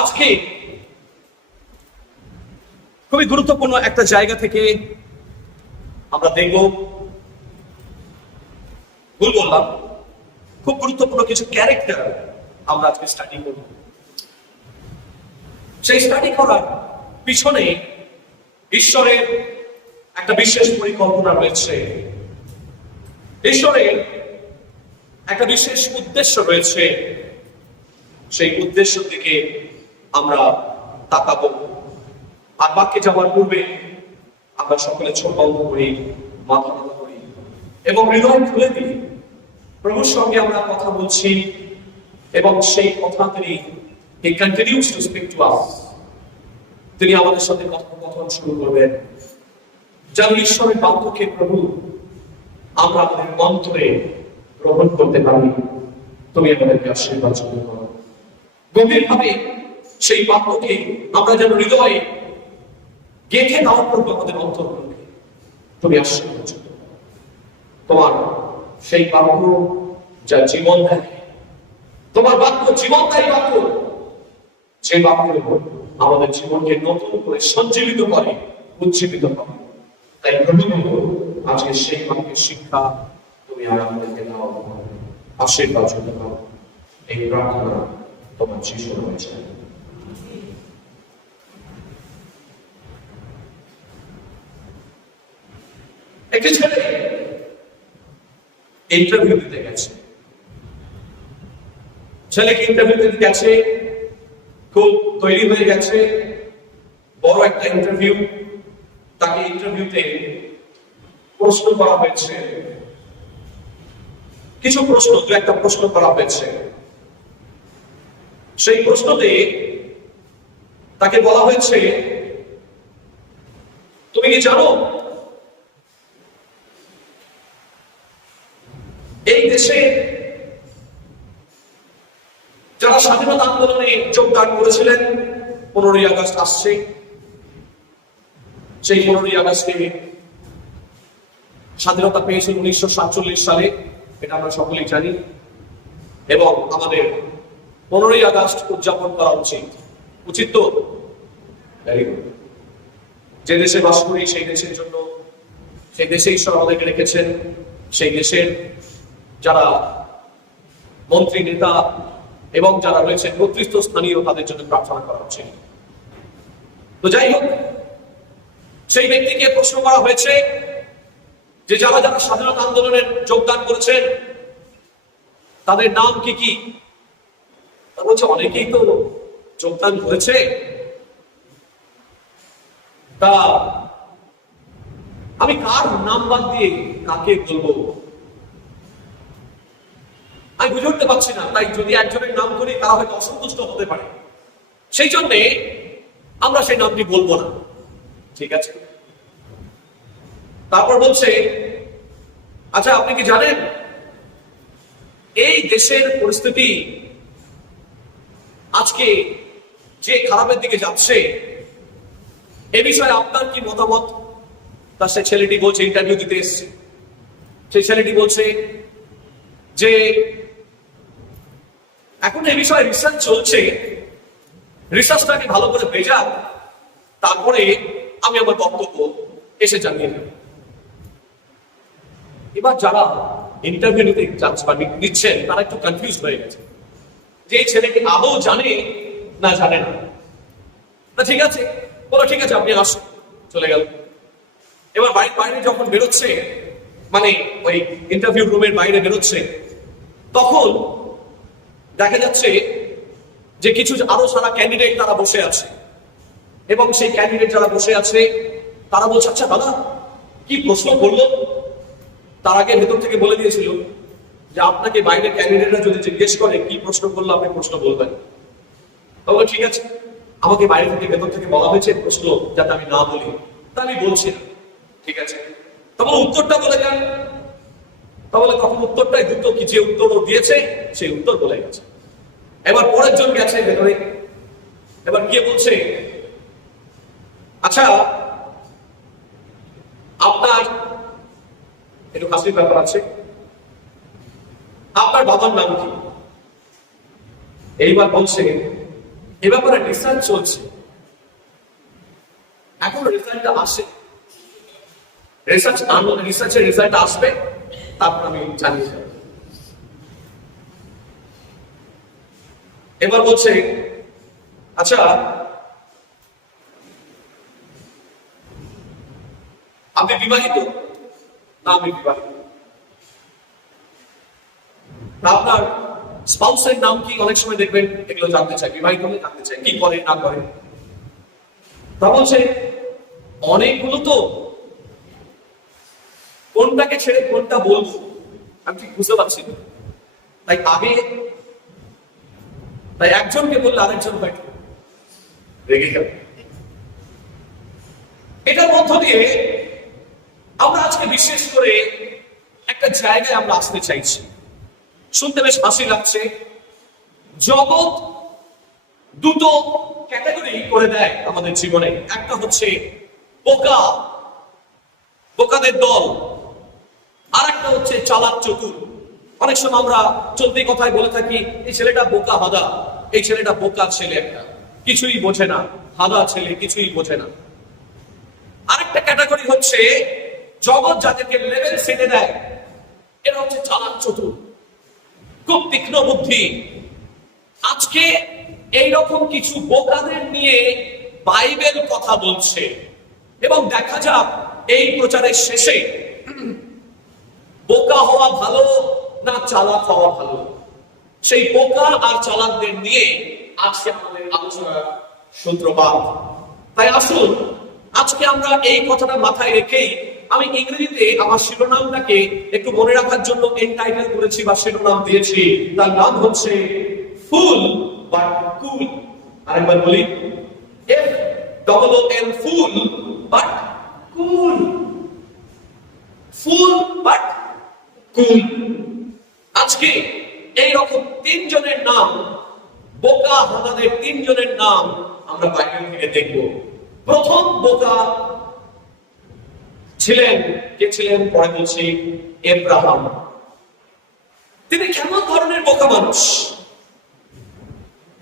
আজকে খুবই গুরুত্বপূর্ণ একটা জায়গা থেকে আমরা দেখব, ভুল বললাম, খুব গুরুত্বপূর্ণ কিছু ক্যারেক্টার আমরা আজকে স্টাডি করব। সেই স্টাডি করার পিছনে ঈশ্বরের একটা বিশেষ পরিকল্পনা রয়েছে, ঈশ্বরের একটা বিশেষ উদ্দেশ্য রয়েছে। সেই উদ্দেশ্যের দিকে আমরা তাকাবো। আর বাক্যে যাওয়ার পূর্বে আমরা সকলে চোখ বন্ধ করি, মাথা নত করি এবং হৃদয় খুলে দিই। প্রভুর সঙ্গে আমরা কথা বলছি এবং সেই কথা তিনি continues to speak to us. তিনি আমাদের সাথে কথোপকথন শুরু করবেন। যেন ঈশ্বরের বাক্যকে প্রভু আমরা আমাদের অন্তরে গ্রহণ করতে পারি। তুমি আমাদেরকে আশীর্বাদ করো। গভীরভাবে সেই বাক্যকে আমরা যেন হৃদয়ে গেঁথে দাও করবো আমাদের অন্তরকে। তুমি আশীর্বাদ করো। তোমার সেই বাক্য যা জীবন দেয়, তোমার বাক্য জীবনদায়ী বাক্য, যে বাক্য আমাদের জীবনকে নতুন করে সঞ্জীবিত করে, উজ্জীবিত করে। তাই প্রভু আজকে সেই বাক্যের শিক্ষা তুমি আমাদেরকে দাও, আশীর্বাদ দাও। এই প্রার্থনা তোমার যিশু রয়েছে। একটি ছেলে ইন্টারভিউ দিতে গেছে। ছেলেকে ইন্টারভিউ দিতে গেছে, খুব তৈরি হয়ে গেছে, বড় একটা ইন্টারভিউ। তাকে ইন্টারভিউতে প্রশ্ন করা হয়েছে, কিছু প্রশ্ন, দু একটা প্রশ্ন করা হয়েছে। সেই প্রশ্নতে তাকে বলা হয়েছে, তুমি কি জানো এই দেশে যারা স্বাধীনতা আন্দোলনে যোগদান করেছিলেন, 15ই আগস্ট আসছে, সেই 15ই আগস্টে স্বাধীনতা পেয়েছে 1947 সালে, এটা আমরা সকলেই জানি। এবং আমাদের 15ই আগস্ট উদযাপন করা উচিত, উচিত তো? Very good. যে দেশে বাস করি সেই দেশের জন্য, সেই দেশে ঈশ্বর আমাদেরকে রেখেছেন, সেই দেশের যারা মন্ত্রী, নেতা এবং যারা রয়েছে কর্তৃত্ব স্থানীয়, তাদের জন্য প্রার্থনা করা উচিত। তো যাই হোক, সেই ব্যক্তিকে প্রশ্ন করা হয়েছে যে যারা যারা স্বাধীনতা আন্দোলনে যোগদান করেছেন তাদের নাম কি কি? তা বলছে অনেকেই তো যোগদান করেছে, তা আমি কার নাম বাদ দিয়ে কাকে বলবো আমি বুঝে উঠতে পারছি না। তাই যদি একজনের নাম করি তারা হয়তো অসন্তুষ্ট হতে পারে, সেই জন্যে আমরা সেই নামটি বলবো না। ঠিক আছে। তারপর বলছে, আচ্ছা আপনি কি জানেন এই দেশের পরিস্থিতি আজকে যে খারাপের দিকে যাচ্ছে, এ বিষয়ে আপনার কি মতামত? তা সে ছেলেটি বলছে, ইন্টারভিউ দিতে এসছে, সেই ছেলেটি বলছে যে এখন এই বিষয়ে রিসার্চ চলছে, রিসার্চটাকে ভালো করে ভেজা, তারপরে আমি আমার বক্তব্য এসে জানিয়ে দেব। এবার যারা ইন্টারভিউ নিতে যাচ্ছে বা দিচ্ছেন তারা একটু কনফিউজ হয়ে গেছে যে এই ছেলেটি আদৌ জানে না জানে না। ঠিক আছে, বলো ঠিক আছে আপনি আসুন, চলে গেল। এবার বাড়ির বাইরে যখন বেরোচ্ছে, মানে ওই ইন্টারভিউ রুমের বাইরে বেরোচ্ছে, তখন দেখা যাচ্ছে যে কিছু আরো সারা ক্যান্ডিডেট তারা বসে আছে এবং সেই ক্যান্ডিডেট যারা বসে আছে তারা বলছে, আচ্ছা দাদা কি প্রশ্ন করলো? তার আগে ভেতর থেকে বলে দিয়েছিল যে আপনাকে বাইরের ক্যান্ডিডেটরা যদি জিজ্ঞেস করে কি প্রশ্ন করলো আপনি প্রশ্ন বলবেন। তবে ঠিক আছে, আমাকে বাইরে থেকে ভেতর থেকে বলা হয়েছে প্রশ্ন যাতে আমি না বলি, তা আমি বলছি না। ঠিক আছে, তবে উত্তরটা বলে যান। তাহলে তখন উত্তরটাই দ্রুত কি যে উত্তর দিয়েছে সেই উত্তর বলে গেছে। এবার পরের জন গেছে ভেতরে, এবার গিয়ে বলছে, আচ্ছা আপনার একটু হাসির ব্যাপার আছে, আপনার বাবার নাম কি? এইবার বলছে এ ব্যাপারে রিসার্চ চলছে, এখন রেজাল্টটা আসে, রিসার্চের রেজাল্ট আসবে, তারপর আমি জানিয়ে যাব। এবার বলছে, আচ্ছা আপনি বিবাহিত? না, আমি বিবাহিত। আপনার স্পাউসের নাম কি? অনেক সময় দেখবেন এগুলো জানতে চাই, বিবাহিত হলে জানতে চাই কি করে না করে। তা বলছে অনেকগুলো তো, কোনটাকে ছেড়ে কোনটা বলবো আমি ঠিক বুঝতে পারছি না। তাই একজনকে বললে আরেকজন হয়তো রেগে যাবে। এটার মধ্য দিয়ে আমরা আজকে বিশেষ করে একটা জায়গায় আমরা আসতে চাইছি। শুনতে বেশ হাসি লাগছে। জগৎ দুটো ক্যাটাগরি করে দেয় আমাদের জীবনে। একটা হচ্ছে বোকা, বোকাদের দল, আর একটা হচ্ছে চালাক চতুর। অনেক সময় আমরা চলতি কথায় বলে থাকি এই ছেলেটা বোকা হাদা, এই ছেলেটা বোকা ছেলে, একটা কিছুই বোঝে না, হাদা ছেলে কিছুই বোঝে না। আরেকটা ক্যাটাগরি হচ্ছে জগৎ যাদেরকে লেভেল সেটে দেয়, এরা হচ্ছে চালাক চতুর, খুব তীক্ষ্ণ বুদ্ধি। আজকে এইরকম কিছু বোকাদের নিয়ে বাইবেল কথা বলছে, এবং দেখা যাক এই প্রচারের শেষে বোকা হওয়া ভালো না চালাক হওয়া ভালো, সেই বোকা আর চালাকদের নিয়ে আজকে আমাদের আলোচনার সূত্রপাত। তাই আসুন আজকে আমরা এই কথাটা মাথায় রেখেই আমি ইংরেজিতে আমার শিরোনামটাকে একটু মনে রাখার জন্য এনটাইটেল করেছি বা শিরোনাম দিয়েছি। তার নাম হচ্ছে ফুল বাট কুল। আরেকবার বলি, FOOL, fool but cool. Fool but cool. আজকে এইরকম তিনজনের নাম, বোকা হাদাদের তিনজনের নাম আমরা বাইবেল থেকে দেখব। প্রথম বোকা ছিলেন, কে ছিলেন পরে বলছি, আব্রাহাম। তিনি কেমন ধরনের বোকা মানুষ?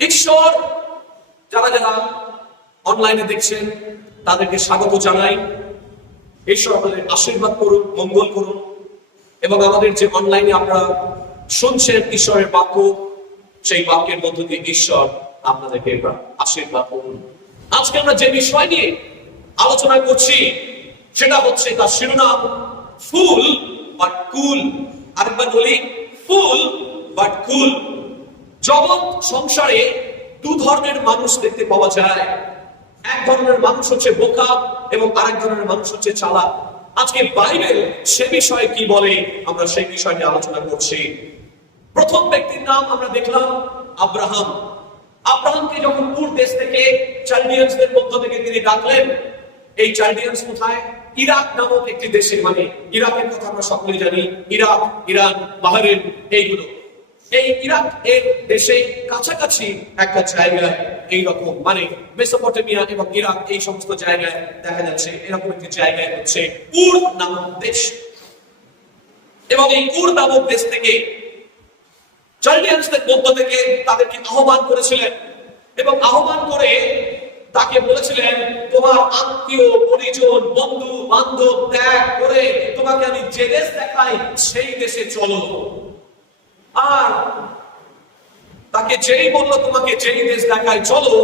ঈশ্বর, যারা যারা অনলাইনে দেখছেন তাদেরকে স্বাগত জানাই। ঈশ্বর আমাদের আশীর্বাদ করুন, মঙ্গল করুন, এবং আমাদের যে অনলাইনে আপনারা শুনছেন ঈশ্বরের বাক্য, সেই বাক্যের মধ্য দিয়ে ঈশ্বর আপনাদেরকে আশীর্বাদ করুন। আজকে আমরা যে বিষয় নিয়ে আলোচনা করছি সেটা হচ্ছে, তার শিরোনাম ফুল বাট কুল। আরেকবার বলি, ফুল বাট কুল। জগৎ সংসারে দু ধরনের মানুষ দেখতে পাওয়া যায়। এক ধরনের মানুষ হচ্ছে বোকা এবং আরেক ধরনের মানুষ হচ্ছে চালাক। আজকে বাইবেল সে বিষয়ে কি বলে আমরা সেই বিষয়টি আলোচনা করছি। প্রথম ব্যক্তির নাম আমরা দেখলাম আব্রাহাম। আব্রাহামকে যখন উর দেশ থেকে চালডিয়ানসদের মধ্য থেকে তিনি ডাকলেন, এই চালডিয়ানস কোথায়? ইরাক নামক একটি দেশে, মানে ইরাকের কথা আমরা সকলেই জানি, ইরাক, ইরান, বাহরাইন, এইগুলো। এই ইরাক এর দেশে কাছাকাছি একটা জায়গায় এইরকম, মানে মেসোপটেমিয়া এবং ইরাক এই সমস্ত জায়গায় দেখা যাচ্ছে এরকম একটি জায়গায় হচ্ছে উর নামক দেশ। এবং এই উর নামক দেশ থেকে চালডিয়ানসদের মধ্য থেকে তাদেরকে আহ্বান করেছিলেন, এবং আহ্বান করে তাকে বলেছিলেন, তোমার আত্মীয় পরিজন বন্ধু বান্ধব ত্যাগ করে তোমাকে আমি যে দেশ দেখাই সেই দেশে চলো। আর তাকে যেই বললো তোমাকে যেই দেশ দেখায় চলো,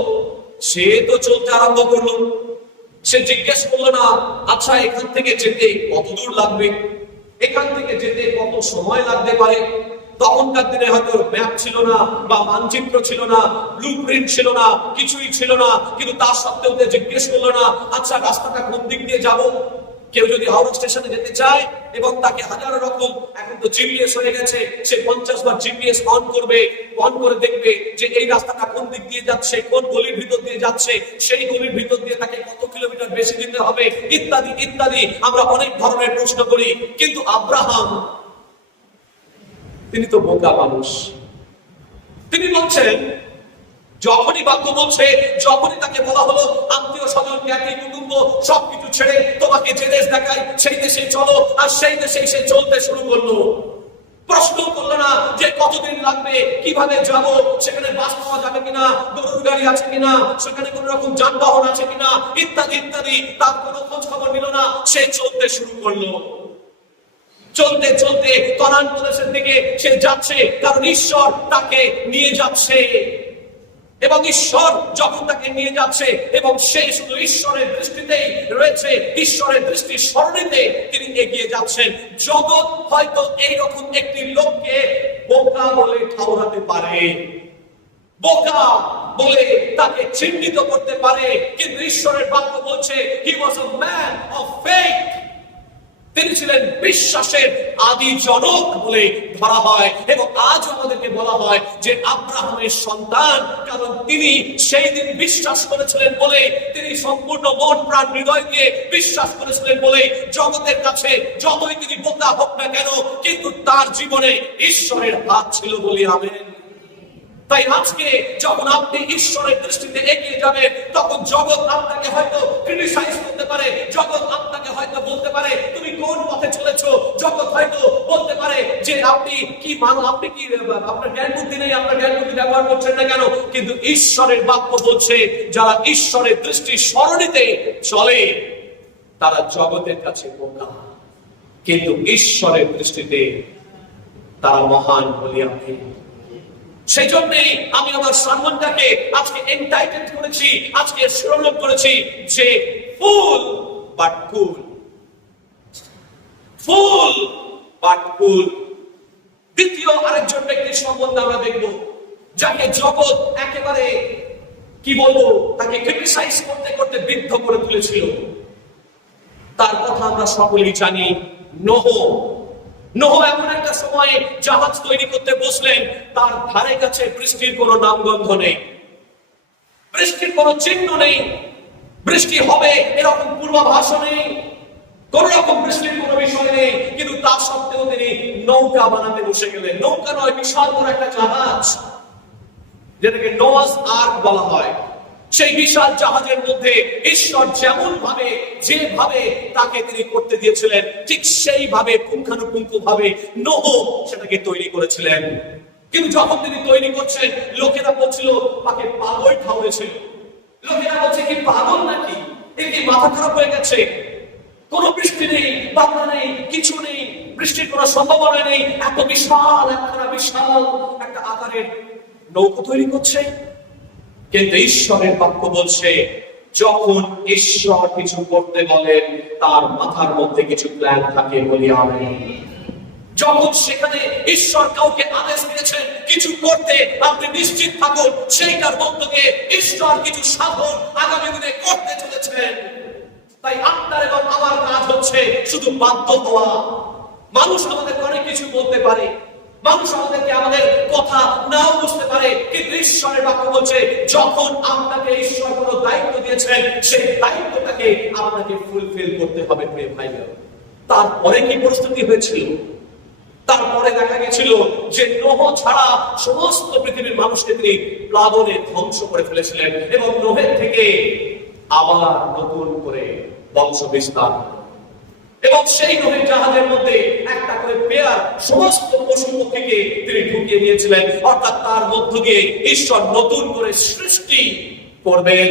সে তো চলতে আরম্ভ করলো। সে জিজ্ঞেস করলো না, আচ্ছা এখান থেকে যেতে কত দূর লাগবে, এখান থেকে যেতে কত সময় লাগতে পারে। তখনকার দিনে হয়তো ম্যাপ ছিল না, বা মানচিত্র ছিল না, ব্লুপ্রিন্ট ছিল না, কিছুই ছিল না, কিন্তু তার সত্ত্বেও জিজ্ঞেস করলো না, আচ্ছা রাস্তাটা কোন দিক দিয়ে যাব। কেউ যদি হাওড়া স্টেশনে যেতে চায় এবং তাকে হাজার রকম, এখন তো জিপিএস হয়ে গেছে, সে 50 বার জিপিএস অন করবে, অন করে দেখবে যে এই রাস্তাটা কোন দিক দিয়ে যাচ্ছে, কোন গলির ভিতর দিয়ে যাচ্ছে, সেই গলির ভিতর দিয়ে তাকে কত কিলোমিটার বেশি দিতে হবে, ইত্যাদি ইত্যাদি। আমরা অনেক ধরনের প্রশ্ন করি, কিন্তু আব্রাহাম তিনি তো বোকা মানুষ। তিনি বলছেন, যখনই বাক্য বলছে, যখনই তাকে বলা হলো আত্মীয় স্বজন জ্ঞাতি কুটুম্ব সবকিছু ছেড়ে তোমাকে যে দেশ দেখায় সেই দেশে চলো, আর সেই দেশে সে চলতে শুরু করলো। প্রশ্ন করলো না যে কতদিন লাগবে, কিভাবে যাব, সেখানে বাস পাওয়া যাবে কিনা, গরুর গরু গাড়ি আছে কিনা, সেখানে কোন রকম যানবাহন আছে কিনা, ইত্যাদি ইত্যাদি তার কোনো খোঁজ খবর নিল না। সে চলতে শুরু করলো। চলতে চলতে কনান প্রদেশের দিকে সে যাচ্ছে, কারণ ঈশ্বর তাকে নিয়ে যাচ্ছে। এবং ঈশ্বর যখন তাকে নিয়ে যাচ্ছে এবং সে শুধু ঈশ্বরের দৃষ্টিতেই রয়েছে, ঈশ্বরের দৃষ্টির সরণিতে তিনি এগিয়ে যাচ্ছেন। জগৎ হয়তো এইরকম একটি লোককে বোকা বলে ঠাউরাতে পারে, বোকা বলে তাকে চিহ্নিত করতে পারে, কিন্তু ঈশ্বরের বাক্য বলছে he was a man of faith। তিনি ছিলেন বিশ্বাসের আদি জনক বলে ধরা হয়। এবং আজ আমাদেরকে বলা হয় যে আব্রাহামের সন্তান, কারণ তিনি সেই দিন বিশ্বাস করেছিলেন বলে, তিনি সম্পূর্ণ মন প্রাণ হৃদয় দিয়ে বিশ্বাস করেছিলেন বলে জগতের কাছে যতই তিনি বোকা হোক না কেন, কিন্তু তার জীবনে ঈশ্বরের হাত ছিল বলে। আমেন। তাই আজকে যখন আপনি ঈশ্বরের দৃষ্টিতে এগিয়ে যাবেন, তখন জগৎ আপনাকে হয়তো ক্রিটিসাইজ করতে পারে, জগৎ আপনাকে হয়তো বলতে পারে তুমি কোন পথে চলেছো, জগৎ হয়তো বলতে পারে যে আপনি কি আপনি কি আপনার জ্ঞান বুদ্ধি নেই, আপনার জ্ঞান বুদ্ধি ব্যবহার করছেন না কেন। কিন্তু ঈশ্বরের বাক্য বলছে যারা ঈশ্বরের দৃষ্টির সরণিতে চলে তারা জগতের কাছে বোকা, কিন্তু ঈশ্বরের দৃষ্টিতে তারা মহান বলিয়া। সেই জন্যই আমি আমার সম্মানটাকে আজকে এন্টাইটেল করেছি, আজকে শিরোনাম করেছি যে ফুল বাট কুল, ফুল বাট কুল। দ্বিতীয় আরেকজন ব্যক্তির সম্বন্ধে আমরা দেখব যাকে জগৎ একেবারে কি বলবো তাকে ক্রিটিসাইজ করতে করতে বিদ্ধ করে তুলেছিল। তার কথা আমরা সকলেই জানি, নোহ। নোহ এমন একটা সময়ে জাহাজ তৈরি করতে বসলেন, তার ধারে কাছে বৃষ্টির কোনো নামগন্ধ নেই, বৃষ্টির কোনো চিহ্ন নেই, বৃষ্টি হবে এরকম পূর্বাভাসও নেই, কোন রকম বৃষ্টির কোনো বিষয় নেই। কিন্তু তা সত্ত্বেও তিনি নৌকা বানাতে বসে গেলেন। নৌকা নয়, বিশাল বড় একটা জাহাজ, যেটাকে নোয়াস আর্ক বলা হয়। সেই বিশাল জাহাজের মধ্যে ঈশ্বর যেমন ভাবে যেভাবে তাকে তিনি করতে দিয়েছিলেন, ঠিক সেইভাবে পুঙ্খানুপুঙ্খ ভাবে নোহ সেটাকে তৈরি করেছিলেন। কিন্তু যখন তিনি তৈরি করছেন, লোকেরা বলছিল তাকে পাগল ঠাউরেছিল। লোকেরা বলছে কি পাগল নাকি, এর কি মাথা খারাপ হয়ে গেছে, কোন বৃষ্টি নেই, বাদলা নেই, কিছু নেই, বৃষ্টির কোনো সম্ভাবনা নেই, এত বিশাল একটা আকারের নৌকা তৈরি করছে। কিন্তু ঈশ্বরের বাক্য বলছে যখন ঈশ্বর কিছু করতে বলেন তার মাথার মধ্যে কিছু প্ল্যান থাকে বলি। আমেন। যখন সেখানে ঈশ্বর কাউকে আদেশ দিয়েছেন কিছু করতে, আপনি নিশ্চিত থাকুন সেইটার মধ্য দিয়ে ঈশ্বর কিছু সাধন আগামী দিনে করতে চলেছেন। তাই আপনার এবং আমার কাজ হচ্ছে শুধু বাধ্য হওয়া। মানুষ আমাদেরকে অনেক কিছু বলতে পারে, মানুষ আমাদেরকে আমাদের কথা নাও বুঝতে পারে, কিন্তু ঈশ্বরের বাক্য বলছে যখন আপনাকে ঈশ্বর কোনো দায়িত্ব দিয়েছেন সেই দায়িত্বটাকে আপনাকে ফুলফিল করতে হবে। প্রিয় ভাইরা, তারপরে কি পরিস্থিতি হয়েছিল? তারপরে দেখা গেছিল যে নোহ ছাড়া সমস্ত পৃথিবীর মানুষকে তিনি প্লাবনে ধ্বংস করে ফেলেছিলেন এবং নোহের থেকে আবার নতুন করে বংশ বিস্তার। এবং সেই নোহের জাহাজের মধ্যে একটা করে পেয়ার সমস্ত পশু পক্ষীকে তিনি ঢুকিয়ে দিয়েছিলেন, অর্থাৎ তার মধ্য দিয়ে ঈশ্বর নতুন করে সৃষ্টি করবেন।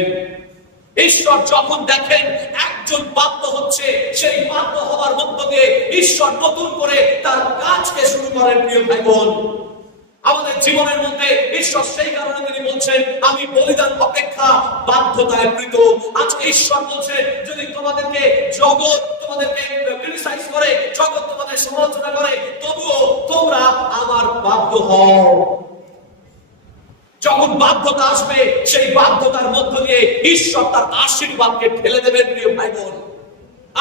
ঈশ্বর যখন দেখেন একজন বাধ্য হচ্ছে, সেই বাধ্য হওয়ার মধ্য দিয়ে ঈশ্বর নতুন করে তার কাজকে শুরু করেন। প্রিয় ভাই বোন, আমাদের জীবনের মধ্যে ঈশ্বর সেই কারণে তিনি বলছেন আমি বলিদান অপেক্ষা বাধ্যতায় প্রীত। আজকে ঈশ্বর বলছেন যদি তোমাদেরকে জগৎ তোমাদেরকে ক্রিটিসাইজ করে, জগৎ তোমাদের সমালোচনা করে, তবুও তোমরা আমার বাধ্য হও। যখন বাধ্যতা আসবে সেই বাধ্যতার মধ্য দিয়ে ঈশ্বর তার আশীর্বাদকে ঢেলে দেবেন। প্রিয় ভাই বোন,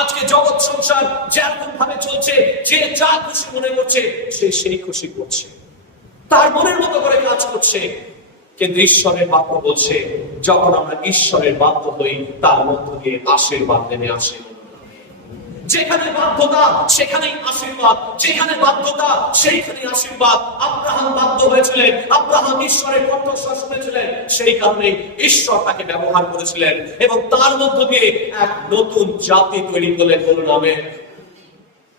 আজকে জগৎ সংসার যেরকম ভাবে চলছে, যে যা খুশি মনে করছে সে সেই খুশি করছে, তার মনের মতো করে কাজ করছে। কিন্তু ঈশ্বরের বাক্য বলছে যখন আমরা ঈশ্বরের বাধ্য হই তার মধ্য দিয়ে আশীর্বাদ নেমে আসে। যেখানে বাধ্যতা সেখানেই আশীর্বাদ, যেখানে বাধ্যতা সেইখানেই আশীর্বাদ। আব্রাহাম বাধ্য হয়েছিলেন, আব্রাহাম ঈশ্বরের কণ্ঠস্বর শুনেছিলেন, সেই কারণে ঈশ্বর তাকে ব্যবহার করেছিলেন এবং তার মধ্য দিয়ে এক নতুন জাতি তৈরি করলেন। বলুন আমেন।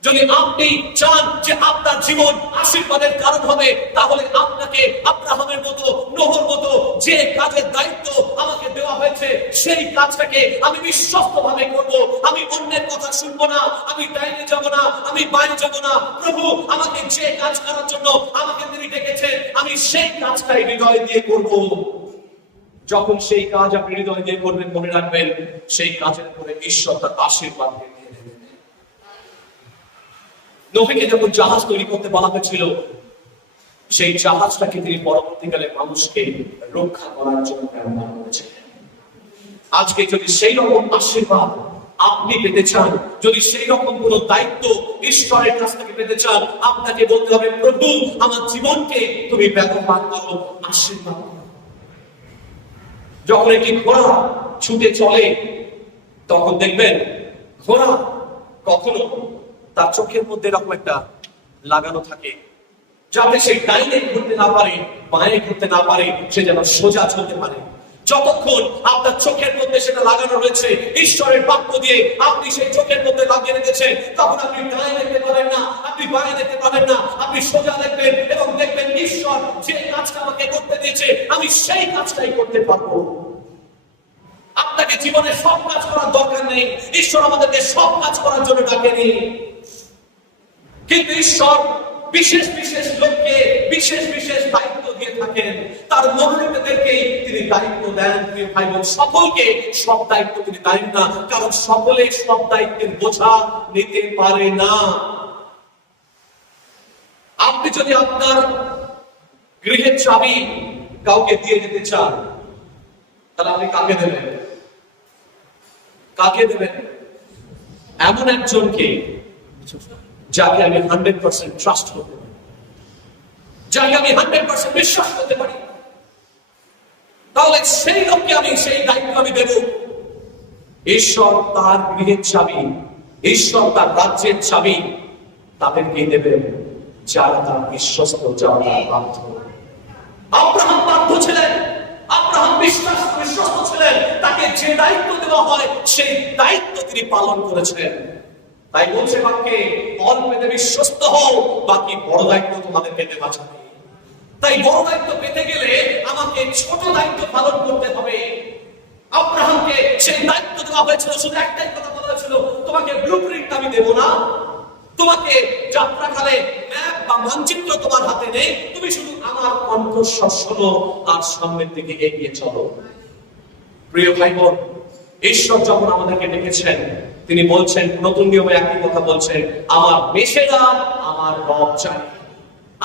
যদি আপনি চান যে আপনার জীবন আশীর্বাদের কারণ হবে, তাহলে আপনাকে আব্রাহামের মতো, নোহর মতো যে কাজের দায়িত্ব আমাকে দেওয়া হয়েছে, সেই কাজটাকে আমি বিশ্বস্ত ভাবে করব। আমি অন্যের কথা শুনবো না, আমি ডাইনে যাব না, আমি বাইরে যাব না। প্রভু আমাকে যে কাজ করার জন্য আমাকে তিনি ডেকেছেন, আমি সেই কাজটাই হৃদয় দিয়ে করব। যখন সেই কাজ আপনি হৃদয় দিয়ে করবেন, মনে রাখবেন সেই কাজের উপরে ঈশ্বর তার আশীর্বাদ দিয়ে দেবেন। নবীকে যখন জাহাজ তৈরি করতে বলা হয়েছিল, সেই জাহাজটাকে তিনি পরবর্তীকালে মানুষকে রক্ষা করার জন্য ব্যবহার করেছিলেন। আজকে যদি সেই রকম আশীর্বাদ আপনি পেতে চান, যদি সেই রকম কোন দায়িত্ব ঈশ্বরের কাছ থেকে পেতে চান, আপনাকে বলতে হবে, প্রভু আমার জীবনকে তুমি ব্যবহার করো, আশীর্বাদ করো। যখন একটি ঘোড়া ছুটে চলে, তখন দেখবেন ঘোড়া কখনো তার চোখের মধ্যে এরকম একটা লাগানো থাকে, যাতে সে ডাইনে ঘুরতে না পারে, বাঁয়ে ঘুরতে না পারে, সে যেন সোজা চলতে পারে। যতক্ষণ আপনার চোখের মধ্যে সেটা লাগানো রয়েছে, ঈশ্বরের বাক্য দিয়ে আপনি সেই চোখের মধ্যে লাগিয়ে রেখেছেন, তখন আপনি ডাইনে দেখতে পাবেন না, আপনি বাঁয়ে দেখতে পাবেন না, আপনি সোজা দেখবেন এবং দেখবেন ঈশ্বর যে কাজটা আমাকে করতে দিয়েছে, আমি সেই কাজটাই করতে পারবো। আপনাকে জীবনে সব কাজ করার দরকার নেই, ঈশ্বর আমাদেরকে সব কাজ করার জন্য ডাকেনি। কিন্তু ঈশ্বর বিশেষ বিশেষ লোককে বিশেষ বিশেষ দায়িত্ব দিয়ে থাকেন, তার মনোনীতদেরকেই তিনি দায়িত্ব দেন। তিনি ভাই বোন, সকলকে সব দায়িত্ব তিনি দেন না, কারণ সকলে সব দায়িত্বের বোঝা নিতে পারে না। আপনি যদি আপনার গৃহের চাবি কাউকে দিয়ে যেতে চান, তাহলে আপনি কাকে দেবেন? কাকে দেবেন? এমন একজনকে যাকে আমি 100% ট্রাস্ট করতে পারি, যাকে আমি 100% বিশ্বাস করতে পারি, তাহলে সেই লোককে আমি সেই দায়িত্ব আমি দেব। ঈশ্বর তার গৃহের চাবি, ঈশ্বর তার রাজ্যের চাবি তাদেরকেই দেবেন যারা তার বিশ্বস্ত, যারা তার বাধ্য। আব্রাহাম বাধ্য ছিলেন, আব্রাহাম বিশ্বস্ত ছিলেন, তাকে যে দায়িত্ব দেওয়া হয় সেই দায়িত্ব তিনি পালন করেছেন। তাই বলছে বাক্যে, অল্পেতে বিশ্বস্ত হও, বাকি বড় দায়িত্ব তোমাদের পেতে বাঁচাবে। তাই বড় দায়িত্ব পেতে গেলে আমাকে ছোট দায়িত্ব পালন করতে হবে। আব্রাহামকে সেই দায়িত্ব দেওয়া হয়েছিল, শুধু একটাই কথা বলা হয়েছিল, তোমাকে ব্লুপ্রিন্ট আমি দেব না, তোমাকে যাত্রাকালে ম্যাপ বা মানচিত্র তোমার হাতে নেই, তুমি শুধু আমার কণ্ঠস্বর শোনো আর সামনের দিকে এগিয়ে চলো। প্রিয় ভাই বোন, ঈশ্বর যখন আমাদেরকে ডেকেছেন, তিনি বলছেন, নতুন নিয়মে একই কথা বলছেন, আমার মেষেরা আমার রব জানে।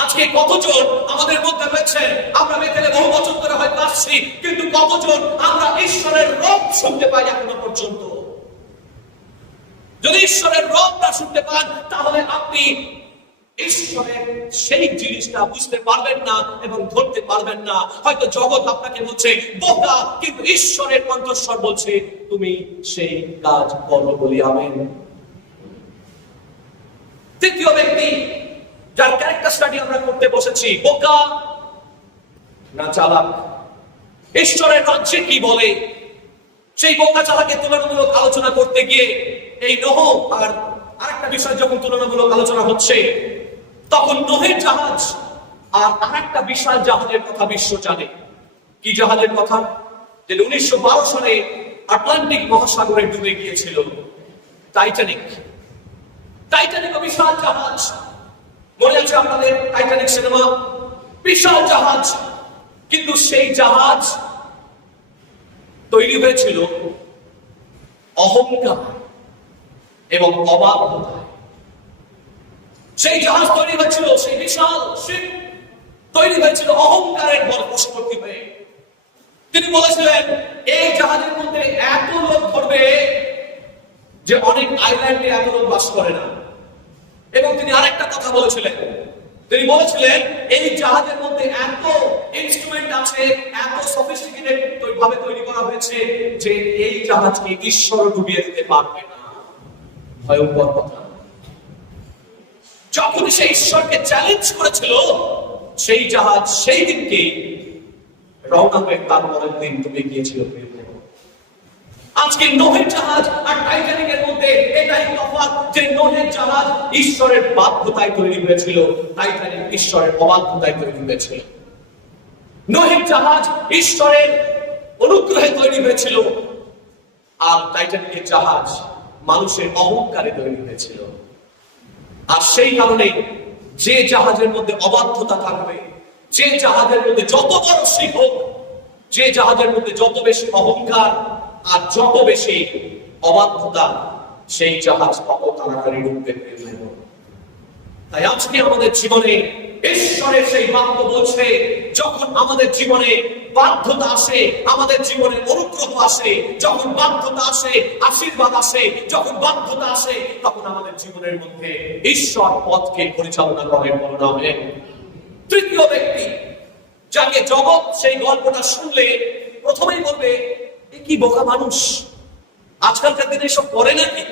আজকে কতজন আমাদের মধ্যে রয়েছেন, আমরা বেতেলে বহু বছর ধরে হয়তো আসছি, কিন্তু কতজন আমরা ঈশ্বরের রব শুনতে পাই এখনো পর্যন্ত? যদি ঈশ্বরের রবটা শুনতে পান, তাহলে আপনি ঈশ্বরের সেই জিনিসটা বুঝতে পারবেন না এবং ধরতে পারবেন না। হয়তো জগৎ আপনাকে বলছে বোকা, কিন্তু ঈশ্বরের কণ্ঠস্বর বলছে তুমি সেই কাজ করো বলি আমেন। তৃতীয় ব্যক্তি যার ক্যারেক্টার স্টাডি আমরা করতে বসেছি, বোকা না চালাক? ঈশ্বরের রাজ্যে কি বলে? সেই বোকা চালাকের তুলনামূলক আলোচনা করতে গিয়ে এই নোহ আর আরেকটা বিষয় যখন তুলনামূলক আলোচনা হচ্ছে, তখন নোহের জাহাজ আর আরেকটা বিশাল জাহাজের কথা বিশ্ব জানে। কি জাহাজের কথা? যে 1912 সালে আটলান্টিক মহাসাগরে ডুবে গিয়েছিল টাইটানিক। টাইটানিক বিশাল জাহাজ, মনে আছে আপনাদের টাইটানিক সিনেমা? বিশাল জাহাজ, কিন্তু সেই জাহাজ তৈরি হয়েছিল অহংকার এবং অবাধ্যতায়। সেই জাহাজ তৈরি হয়েছিল, সেই বিশাল শিপ তৈরি হয়েছিল অহংকারের বশবর্তী হয়ে। তিনি বলেছিলেন এই জাহাজের মধ্যে এত লোক ধরবে যে অনেক আইল্যান্ডে এত লোক বাস করে না। এবং তিনি আরেকটা কথা বলেছিলেন, তিনি বলেছিলেন এই জাহাজের মধ্যে এত ইনস্ট্রুমেন্ট আছে, এত সফিস্টিকেটেড ভাবে তৈরি করা হয়েছে যে এই জাহাজকে ঈশ্বর ডুবিয়ে দিতে পারবে না। ভয়ঙ্কর কথা। যখন সে ঈশ্বরকে চ্যালেঞ্জ করেছিল, সেই জাহাজ সেই দিনকে রওনা হয়ে তার পরের দিন ডুবে গিয়েছিল। আজকে নোহের জাহাজ আর টাইটানিকের মধ্যে এটাই তফাৎ যে নোহের জাহাজ ঈশ্বরের বাধ্যতায় তৈরি হয়েছিল, টাইটানিক ঈশ্বরের অবাধ্যতায় তৈরি হয়েছিল। নোহের জাহাজ ঈশ্বরের অনুগ্রহে তৈরি হয়েছিল, আর টাইটানিকের জাহাজ মানুষের অহংকারে তৈরি হয়েছিল। আর সেই কারণে যে জাহাজের মধ্যে অবাধ্যতা থাকবে, যে জাহাজের মধ্যে যত বড় শিখ হোক, যে জাহাজের মধ্যে যত বেশি অহংকার আর যত বেশি অবাধ্যতা, সেই জাহাজ তত তাড়াতাড়ি ডুববে। তাই আজকে আমাদের জীবনে ঈশ্বরের সেই বাক্য বলছে, যখন আমাদের জীবনে বাধ্যতা আসে, আমাদের জীবনে অনুগ্রহ আসে, যখন বাধ্যতা আসে আশীর্বাদ আসে, যখন বাধ্যতা আসে তখন আমাদের জীবনের মধ্যে ঈশ্বর পথকে পরিচালনা করেন। বলুন আমেন। তৃতীয় ব্যক্তি যাকে জগৎ সেই গল্পটা শুনলে প্রথমেই বলবে, এ কি বোকা মানুষ, আজকালকার দিনে এসব করে নাকি?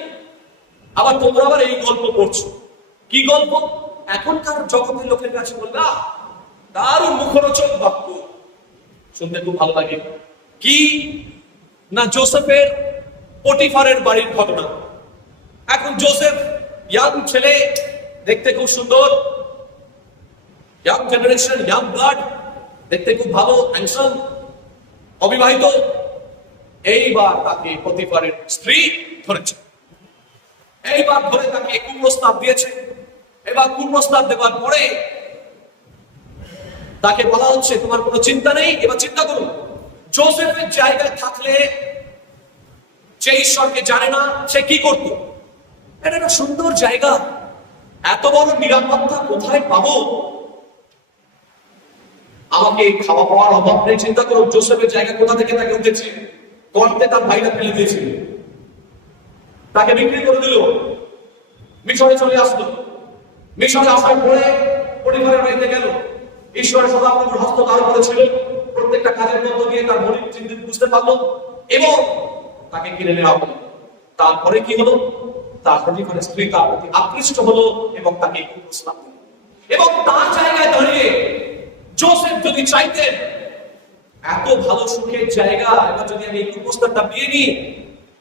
আবার তোমরা আবার এই গল্প পড়ছো। কি গল্প? এখনকার জগতের লোকের কাছে বলবে, দারুণ মুখরোচক বাক্য, শুনতে খুব ভালো লাগে। কি না, জোসেফের পটিফারের বাড়ির ঘটনা। এখন জোসেফ ইয়াং ছেলে, দেখতে খুব সুন্দর, ইয়াং জেনারেশন, ইয়াং ব্লাড, দেখতে খুব ভালো, হ্যান্ডসাম, অবিবাহিত। এইবার তাকে পটিফারের স্ত্রী ধরেছে, এইবার ধরে তাকে কুপ্রস্তাব দিয়েছে। এবার কুপ্রস্তাব দেওয়ার পরে তাকে বলা হচ্ছে, তোমার কোনো চিন্তা নেই, এবার চিন্তা করুন। জোসেফের জায়গায় থাকলে, যে ঈশ্বরকে জানে না, সে কি করত? এটা একটা সুন্দর জায়গা, এত বড় নিরাপত্তা কোথায় পাবো? আমাকে খাওয়া পাওয়ার অভাব নেই। চিন্তা করুন, জোসেফের জায়গা কোথা থেকে তাকে উঠেছে? গর্তে তার ভাইরা ফেলে দিয়েছিল, তাকে বিক্রি করে দিল, মিশরে চলে আসলো। মিশরে আসার পরে পরিবারের বাড়িতে গেল, ঈশ্বরের সদাপ্রভুর হস্ত তার উপরে ছিল। প্রত্যেকটা কাজের মধ্য দিয়ে তার মনিব চিন্তিত বুঝতে পারলো এবং তাকে কিনে নেওয়া হলো। তারপরে কি হলো? তার পরিবারের স্ত্রী তার প্রতি আকৃষ্ট হলো এবং তাকে কুপ্রস্তাব দিল। এবং তার জায়গায় দাঁড়িয়ে জোসেফ যদি চাইতেন, এত ভালো সুখের জায়গা, এবার যদি আমি এই কুপ্রস্তাবটা পেয়ে নিই,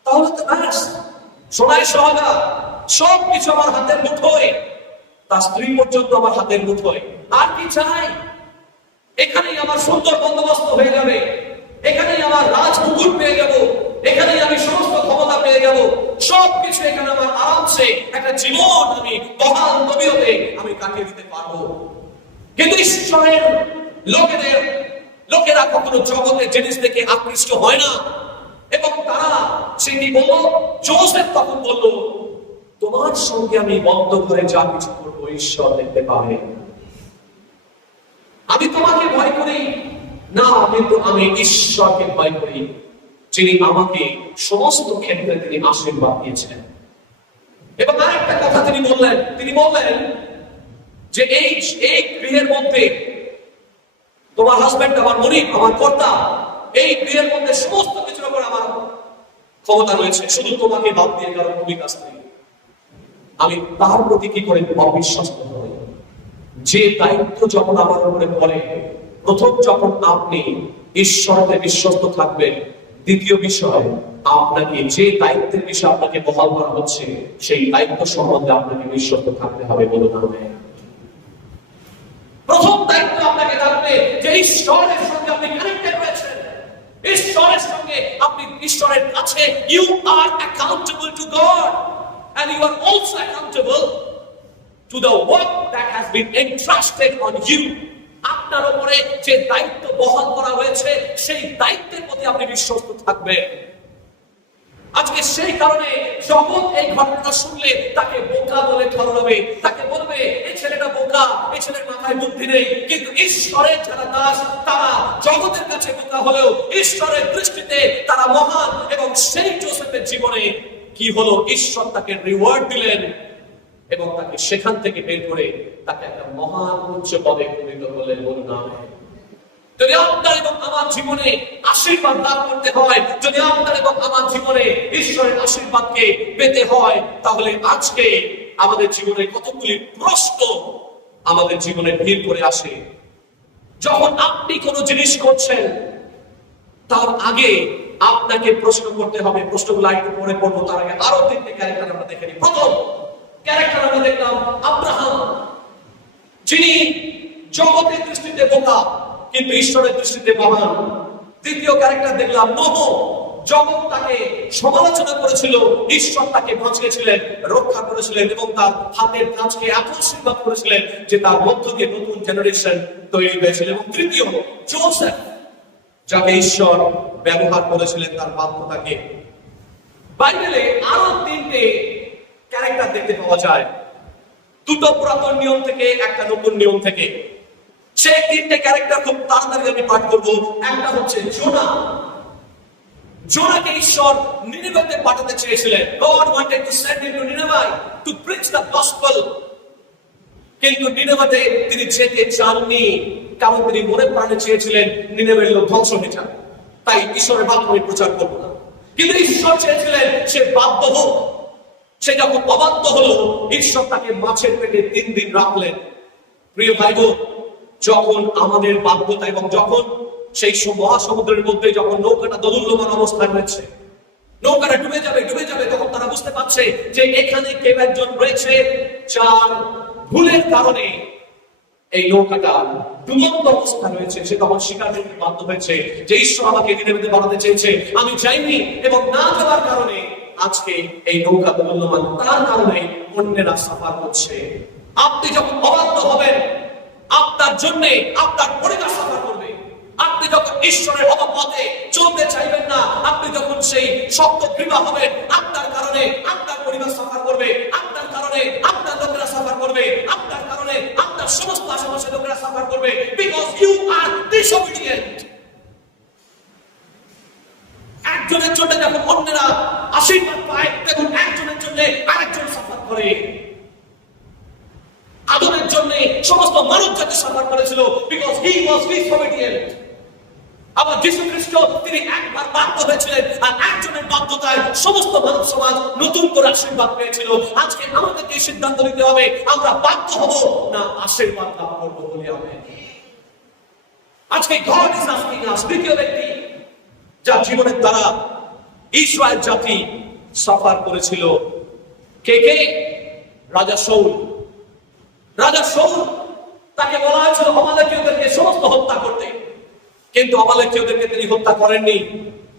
তাহলে তো ব্যাস, সোনায় সোহাগা, সবকিছু আমার হাতের মুঠোয়, তার স্ত্রী পর্যন্ত আমার হাতের মুঠোয়, আর কি চাই? এখানেই আমার সুন্দর বন্দোবস্ত হয়ে যাবে, এখানেই আমার রাজপুকুর পেয়ে যাব, এখানেই আমি সমস্ত ক্ষমতা পেয়ে যাব, সবকিছু এখানে আমার আরামসে একটা জীবন আমি বহাল তবিয়তে আমি কাটিয়ে দিতে পারবো। কিন্তু ঈশ্বরের লোকেরা কখনো জগতের জিনিস থেকে আকৃষ্ট হয় না, এবং তারা সে কি বলল? জোসেফ তখন বলল, তোমার সঙ্গে আমি বন্ধ ঘরে যা কিছু করবো ঈশ্বর দেখতে পাবে। আমি তোমাকে ভয় করি না, কিন্তু আমি ঈশ্বরকে ভয় করি, যিনি আমাকে সমস্ত ক্ষেত্রে তিনি আশীর্বাদ দিয়েছেন। এবং আরেকটা কথা তিনি বললেন যে এই গৃহের মধ্যে তোমার হাজবেন্ড আমার মনিব, আমার কর্তা, এই গৃহের মধ্যে সমস্ত কিছুর উপর আমার ক্ষমতা রয়েছে, শুধু তোমাকে বাদ দিয়ে কারণ তুমি কাছ থেকে। আমি তার প্রতি কি করে অবিশ্বাস করতে হই? যে দায়িত্ব যখন আমার উপরে পড়ে, প্রথম যখন আপনি ঈশ্বরকে বিশ্বস্ত থাকবেন, দ্বিতীয় বিষয়, আপনাকে যে দায়িত্বের বিষয়ে আপনাকে বহাল করা হচ্ছে, সেই দায়িত্ব সম্বন্ধে আপনাকে বিশ্বস্ত থাকতে হবে। বলুন আমেন। প্রথম দায়িত্ব আপনাকে থাকবে যে ঈশ্বরের সঙ্গে আপনি কানেক্টেড রয়েছেন, ঈশ্বরের সঙ্গে আপনি ঈশ্বরের কাছে। You are accountable to God and you are also accountable to the work that has been entrusted on you. আপনার উপরে যে দায়িত্ব বহাল করা হয়েছে, সেই দায়িত্বের প্রতি আপনি বিশ্বস্ত থাকবেন। আজকে সেই কারণে জগৎ এই ঘটনাটা শুনলে তাকে বোকা বলে ঠহরাবে, তাকে বলবে এই ছেলেটা বোকা, এই ছেলের মাথায় বুদ্ধি নেই। কিন্তু ঈশ্বরের যারা দাস, তারা জগতের কাছে বোকা হলেও ঈশ্বরের দৃষ্টিতে তারা মহান। এবং সেই জোসেফের জীবনে কি হলো? ঈশ্বর তাকে রিওয়ার্ড দিলেন এবং তাকে সেখান থেকে বের করে তাকে একটা মহান উচ্চ পদে উন্নীত করলেন। বলুন আমেন। যদি আপনার এবং আমার জীবনে আশীর্বাদ লাভ করতে হয়, যদি আপনার এবং আমার জীবনে ঈশ্বরের আশীর্বাদকে পেতে হয়, তাহলে আজকে আমাদের জীবনে কতগুলি প্রশ্ন আমাদের জীবনে ভিড় করে আসে। যখন আপনি কোনো জিনিস করছেন, তার আগে আপনাকে প্রশ্ন করতে হবে। প্রশ্নগুলো একটু পরে করবো, তার আগে আরো তিনটে ক্যারেক্টার আমরা দেখে নিই। প্রথম ক্যারেক্টার আমরা দেখলাম আব্রাহাম, যিনি জগতের দৃষ্টিতে বোকা কিন্তু ঈশ্বরের দৃষ্টিতে মহান। দ্বিতীয় ক্যারেক্টার দেখলাম নোহ, জগৎ তাকে সমালোচনা করেছিল, ঈশ্বর তাকে বাঁচিয়েছিলেন, রক্ষা করেছিলেন এবং তার হাতের কাজকে এত আশীর্বাদ করেছিলেন যে তার মধ্য দিয়ে নতুন জেনারেশন তৈরি হয়েছিল। এবং তৃতীয় যোসেফ, যাকে ঈশ্বর ব্যবহার করেছিলেন তার বাধ্যতাকে। বাইবেলে আরো তিনটে ক্যারেক্টার দেখতে পাওয়া যায়, দুটো পুরাতন নিয়ম থেকে, একটা নতুন নিয়ম থেকে। সেই তিনটে ক্যারেক্টার খুব তাড়াতাড়ি আমি পাঠ করবো। একটা হচ্ছে জোনা। জোনাকে ঈশ্বর নিনেভেতে পাঠাতে চেয়েছিলেন। God wanted to send him to Nineveh to preach the gospel, কিন্তু নিনেভেতে তিনি যেতে চাননি, কারণ তিনি মনে প্রাণে চেয়েছিলেন নিনেভের লোক ধ্বংস হয়ে যাবে। তাই ঈশ্বরের বাক্য আমি প্রচার করবো না। কিন্তু ঈশ্বর চেয়েছিলেন সে বাধ্য হোক। সে যখন অবাধ্য হলো, ঈশ্বর তাকে মাছের পেটে 3 দিন রাখলেন। প্রিয় ভাই বোন, যখন আমাদের বাধ্যতা এবং যখন সেই মহাসমুদ্রের মধ্যে যখন নৌকাটা দোদুল্যমান অবস্থায় রয়েছে, নৌকাটা ডুবে যাবে, তখন তারা বুঝতে পারছে যে এখানে কেউ একজন রয়েছে যার ভুলের কারণে এই নৌকাটা ডুবন্ত অবস্থা রয়েছে। সে তখন স্বীকার করতে বাধ্য হয়েছে যে ঈশ্বর আমাকে নিনেভেতে বানাতে চেয়েছে, আমি যাইনি, এবং না যাওয়ার কারণে আজকে এই নৌকা দোদুল্যমান, তার কারণে অন্যেরা সাফার করছে। আপনি যখন অবাধ্য হবেন, আপনার জন্য আপনার পরিবার সাফার করবে। আপনি যখন ঈশ্বরের অপথে চলতে চাইবেন না, আপনি যখন সেই শক্ত কৃপা হবেন, আপনার কারণে আপনার পরিবার সাফার করবে, আপনার কারণে আপনার লোকেরা সাফার করবে, আপনার কারণে আপনার সমস্ত আশেপাশের লোকেরা সাফার করবে, বিকজ ইউ আর ডিসোবিডিয়েন্ট। একজনের জন্য যখন অন্যেরা আশীর্বাদ পায়, দেখুন একজনের জন্য আরেকজন সাফার করে। আদমের জন্য সমস্ত মানব জাতি সাফার করেছিল, বিকজ হি ওয়াজ ডিসোবিডিয়েন্ট। আবার যীশু খ্রিস্ট তিনি একবার বাধ্য হয়েছিলেন, আর একজনের বাধ্যতায় সমস্ত মানব সমাজ নতুন করে আশীর্বাদ পেয়েছিল। আজকে আমাদেরকে সিদ্ধান্ত নিতে হবে, আমরা বাধ্য হব না আশীর্বাদ লাভ করবো বলে হবে। আজকে গড ইজ আস্কিং আস। দ্বিতীয় ব্যক্তি যার জীবনের দ্বারা ইসরায়েল জাতি সাফার করেছিল, কে? রাজা শাউল। রাজা শাউল, তাকে বলা হয়েছিল আমালেকীয়দেরকে সমস্ত হত্যা করতে, কিন্তু আমালেকীয়দেরকে তিনি হত্যা করেননি।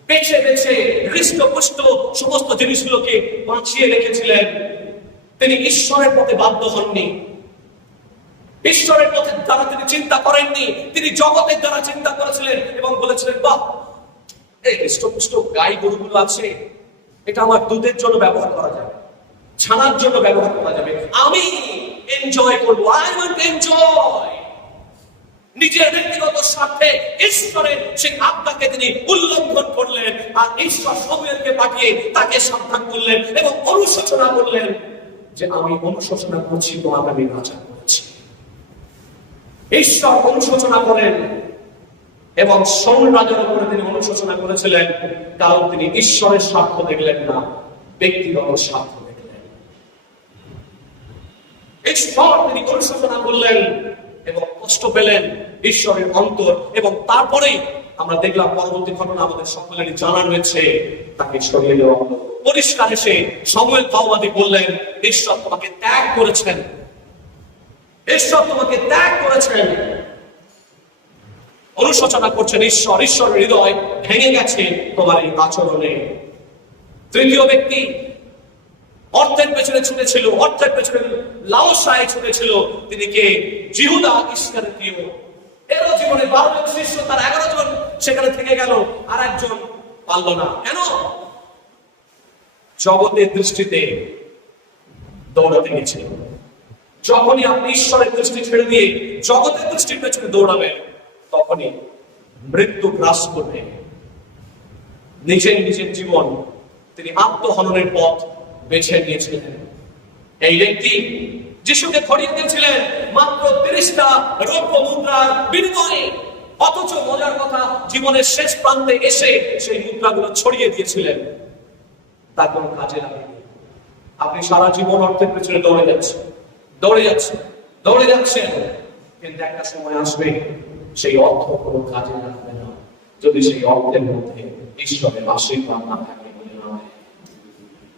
বেছে বেছে হৃষ্টপুষ্ট সমস্ত জিনিসগুলোকে বাঁচিয়ে রেখেছিলেন। তিনি ঈশ্বরের পথে বাধ্য হননি, ঈশ্বরের পথের দ্বারা তিনি চিন্তা করেননি, তিনি জগতের দ্বারা চিন্তা করেছিলেন এবং বলেছিলেন, বাহ, এই হৃষ্টপুষ্ট গাই গরুগুলো আছে, এটা আমার দুধের জন্য ব্যবহার করা যাবে, ছানার জন্য ব্যবহার করা যাবে, আমি এনজয় করবো, আই ওয়ান্ট এনজয়। নিজের ব্যক্তিগত স্বার্থে ঈশ্বরের সেই আজ্ঞাকে তিনি উল্লঙ্ঘন করলেন, আর ঈশ্বর শমূয়েলকে পাঠিয়ে তাকে সাবধান করলেন এবং অনুশোচনা করলেন যে আমি অনুশোচনা করছি, তোমাকে আমি নাচার করেছি। ঈশ্বর অনুশোচনা করেন এবং শাউল রাজার উপরে তিনি অনুশোচনা করেছিলেন, কারণ তিনি ঈশ্বরের স্বার্থ দেখলেন না, ব্যক্তিগত স্বার্থ দেখলেন। ঈশ্বর তিনি অনুশোচনা করলেন এবং কষ্ট পেলেন ঈশ্বরের অন্তর, এবং তারপরেই আমরা দেখলাম পরবর্তী ঘটনা আমাদের সকলেরই জানা রয়েছে, তাকে সরিয়ে দেওয়া হলো। পরিষ্কার এসে শমূয়েল ভাওবাদী বললেন, ঈশ্বর তোমাকে ত্যাগ করেছেন, ঈশ্বর তোমাকে ত্যাগ করেছেন। অনুশোচনা করছেন ঈশ্বর, ঈশ্বরের হৃদয় ভেঙে গেছে তোমার এই আচরণে। তৃতীয় ব্যক্তি অর্থের পেছনে ছুটেছিল, অর্থের পেছনে লালসায় ছুটেছিল, তিনি কে? জিহুদা ইস্কারিওতীয়। এরও জীবনে 12 জন শিষ্য, তার 11 জন সেখানে থেকে গেল, আর একজন পারল না। কেন? জগতের দৃষ্টিতে দৌড়াতে গেছিল। যখনই আপনি ঈশ্বরের দৃষ্টি ছেড়ে দিয়ে জগতের দৃষ্টির পেছনে দৌড়াবেন, তখনই মৃত্যু গ্রাস করবে। নিজের জীবন তিনি আত্মহননের পথ বেছে নিয়েছিলেন। এই ব্যক্তি যিশুকে ধরিয়ে দিয়েছিলেন মাত্র 30টা রৌপ্য মুদ্রার বিনিময়ে, অথচ মজার কথা, জীবনের শেষ প্রান্তে এসে সেই মুদ্রাগুলো ছড়িয়ে দিয়েছিলেন, তার কোনো কাজে লাগেনি। আপনি সারা জীবন অর্থের পেছনে দৌড়ে যাচ্ছেন, কিন্তু একটা সময় আসবে সেই অর্থ কোনো কাজে লাগবে না। যদি সেই অর্থের মধ্যে ঈশ্বরের আশীর্বাদ না থাকে বলে না হয়।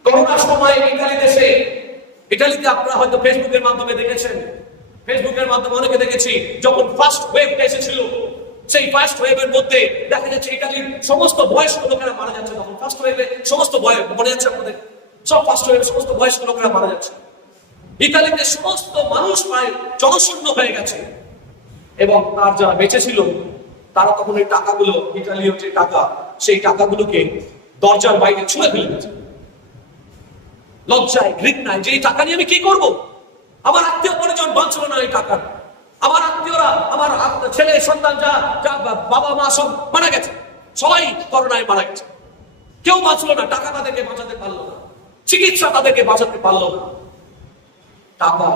করোনার সময় ইটালিতে আপনারা হয়তো ফেসবুকের মাধ্যমে দেখেছেন, ফেসবুকের মাধ্যমে অনেকে দেখেছি, যখন ফার্স্ট ওয়েভটা এসেছিল, সেই ফার্স্ট ওয়েভের মধ্যে দেখা যাচ্ছে ইটালির সমস্ত বয়স্ক লোকেরা মারা যাচ্ছে। তখন ফার্স্ট ওয়েভে সমস্ত মনে যাচ্ছে আপনাদের সব ফার্স্ট ওয়েভে সমস্ত বয়স্ক লোকেরা মারা যাচ্ছে। ইতালিতে সমস্ত মানুষ প্রায় জনশূন্য হয়ে গেছে, এবং তার যারা বেঁচে ছিল তারা তখন এই টাকাগুলো, ইটালীয় যে টাকা, সেই টাকাগুলোকে দরজার বাইরে ছুঁড়ে ফেলে গেছে লজ্জায়, ঘৃণায়, যে এই টাকা নিয়ে আমি কি করব? আমার আত্মীয় পরিজন বাঁচল না এই টাকা, আমার আত্মীয়রা, আমার ছেলে সন্তান যা বাবা মা সব মারা গেছে, সবাই করোনায় মারা গেছে, কেউ বাঁচলো না, টাকা তাদেরকে বাঁচাতে পারলো না, চিকিৎসা তাদেরকে বাঁচাতে পারলো না। টাকা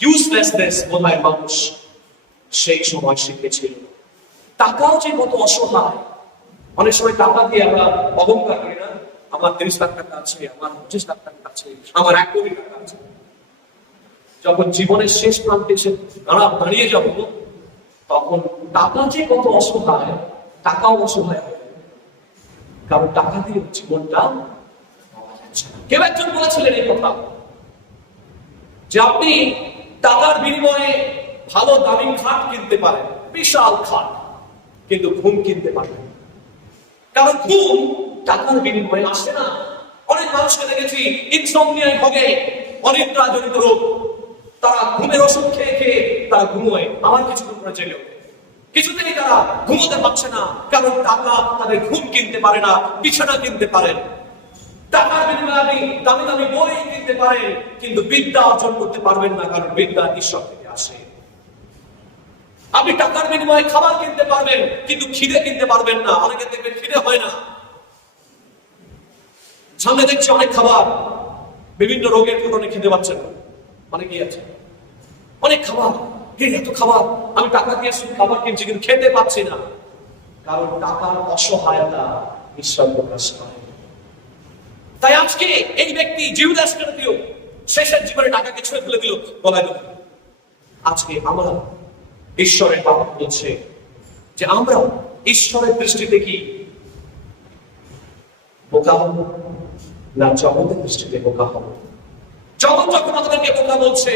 ইউজলেসনেস বোধহয় মানুষ সেই সময় শিখেছিল। টাকাও যে কত অসহায়। অনেক সময় টাকা দিয়ে আমরা অহংকার করি না, আমার 30 লাখ টাকা আছে, আমার 25 লাখ টাকা আছে, আমার 1 কোটি টাকা আছে। যখন জীবনের শেষ প্রান্তে এসে দাঁড়িয়ে যাব, তখন টাকা যে কত অসহায়, টাকাও অসহায়, কারণ টাকা দিয়ে জীবনটা পাওয়া যাচ্ছে না। কেউ একজন বলেছিলেন এই কথা, যে আপনি টাকার বিনিময়ে ভালো দামি খাট কিনতে পারেন, বিশাল খাট, কিন্তু ঘুম কিনতে পারেন, কারণ ঘুম টাকার বিনিময়ে আসে না। অনেক মানুষকে দেখেছি ইনসমনিয়ায় ভোগে, অনিদ্রা জনিত রোগ, তারা ঘুমের ওষুধ খেয়ে খেয়ে তারা ঘুমোয়, আমার কিছুক্ষণ পরে জেগে ওঠে, কিছুতেই তারা ঘুমোতে পারছে না, কারণ টাকা তাদের ঘুম কিনতে পারে না, বিছানা কিনতে পারেন। টাকার বিনিময়ে আপনি দামি দামি বই কিনতে পারেন, কিন্তু বিদ্যা অর্জন করতে পারবেন না, কারণ বিদ্যা ঈশ্বর থেকে আসে। আপনি টাকার বিনিময়ে খাবার কিনতে পারবেন, কিন্তু খিদে কিনতে পারবেন না। অনেকে দেখবেন খিদে হয় না, সামনে দেখছি অনেক খাবার, বিভিন্ন রোগের কারণে খেতে পাচ্ছেন না, অনেকেই আছে অনেক খাবার, এত খাবার, আমি টাকা দিয়ে শুধু খাবার কিনছি কিন্তু খেতে পাচ্ছি না, কারণ টাকার অসহায়তা ঈশ্বর প্রকাশ করে। তাই আজকে এই ব্যক্তি জিউদাস ইস্কারিওতীও শেষের জীবনে টাকাকে ছুঁয়ে ফেলে দিল গলায় দিল। আজকে আমরা ঈশ্বরের বাবা বলছে যে আমরা ঈশ্বরের দৃষ্টিতে কি বোকা হব, না জগতের দৃষ্টিতে বোকা হব? জগৎ যখন আমাদেরকে বোকা বলছে,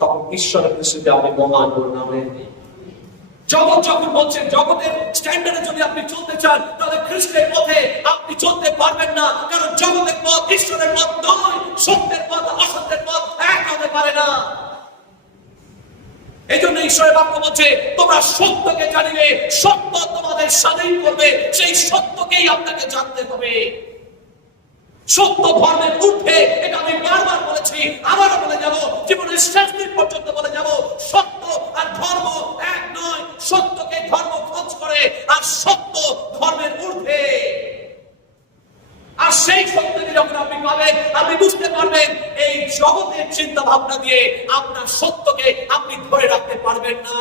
তখন ঈশ্বরের দৃষ্টিতে আমি মহান নামের নেই। জগৎ যখন বলছে, জগতের স্ট্যান্ডার্ডে যদি আপনি চলতে চান, তাহলে খ্রিস্টের পথে আপনি চলতে পারবেন না, কারণ জগতের পথ ঈশ্বরের পথ নয়, সত্যের পথ অসত্যের পথ এক হতে পারে না। এই জন্য ঈশ্বরের বাক্য বলছে, তোমরা সত্যকে জানিবে, সত্য তোমাদের স্বাধীন করবে। সেই সত্যকেই আপনাকে জানতে হবে। সত্য ধর্মের ঊর্ধ্বে, এটা আমি বারবার বলেছি, আবারও বলে যাব, জীবনের শেষ দিন পর্যন্ত বলে যাব, সত্য আর ধর্ম এক নয়। সত্যকে ধর্ম খোঁজ করে, আর সত্য ধর্মের ঊর্ধ্বে। আর সেই সত্যকে যখন আপনি পাবেন, আপনি বুঝতে পারবেন এই জগতের চিন্তা ভাবনা দিয়ে আপনার সত্যকে আপনি ধরে রাখতে পারবেন না।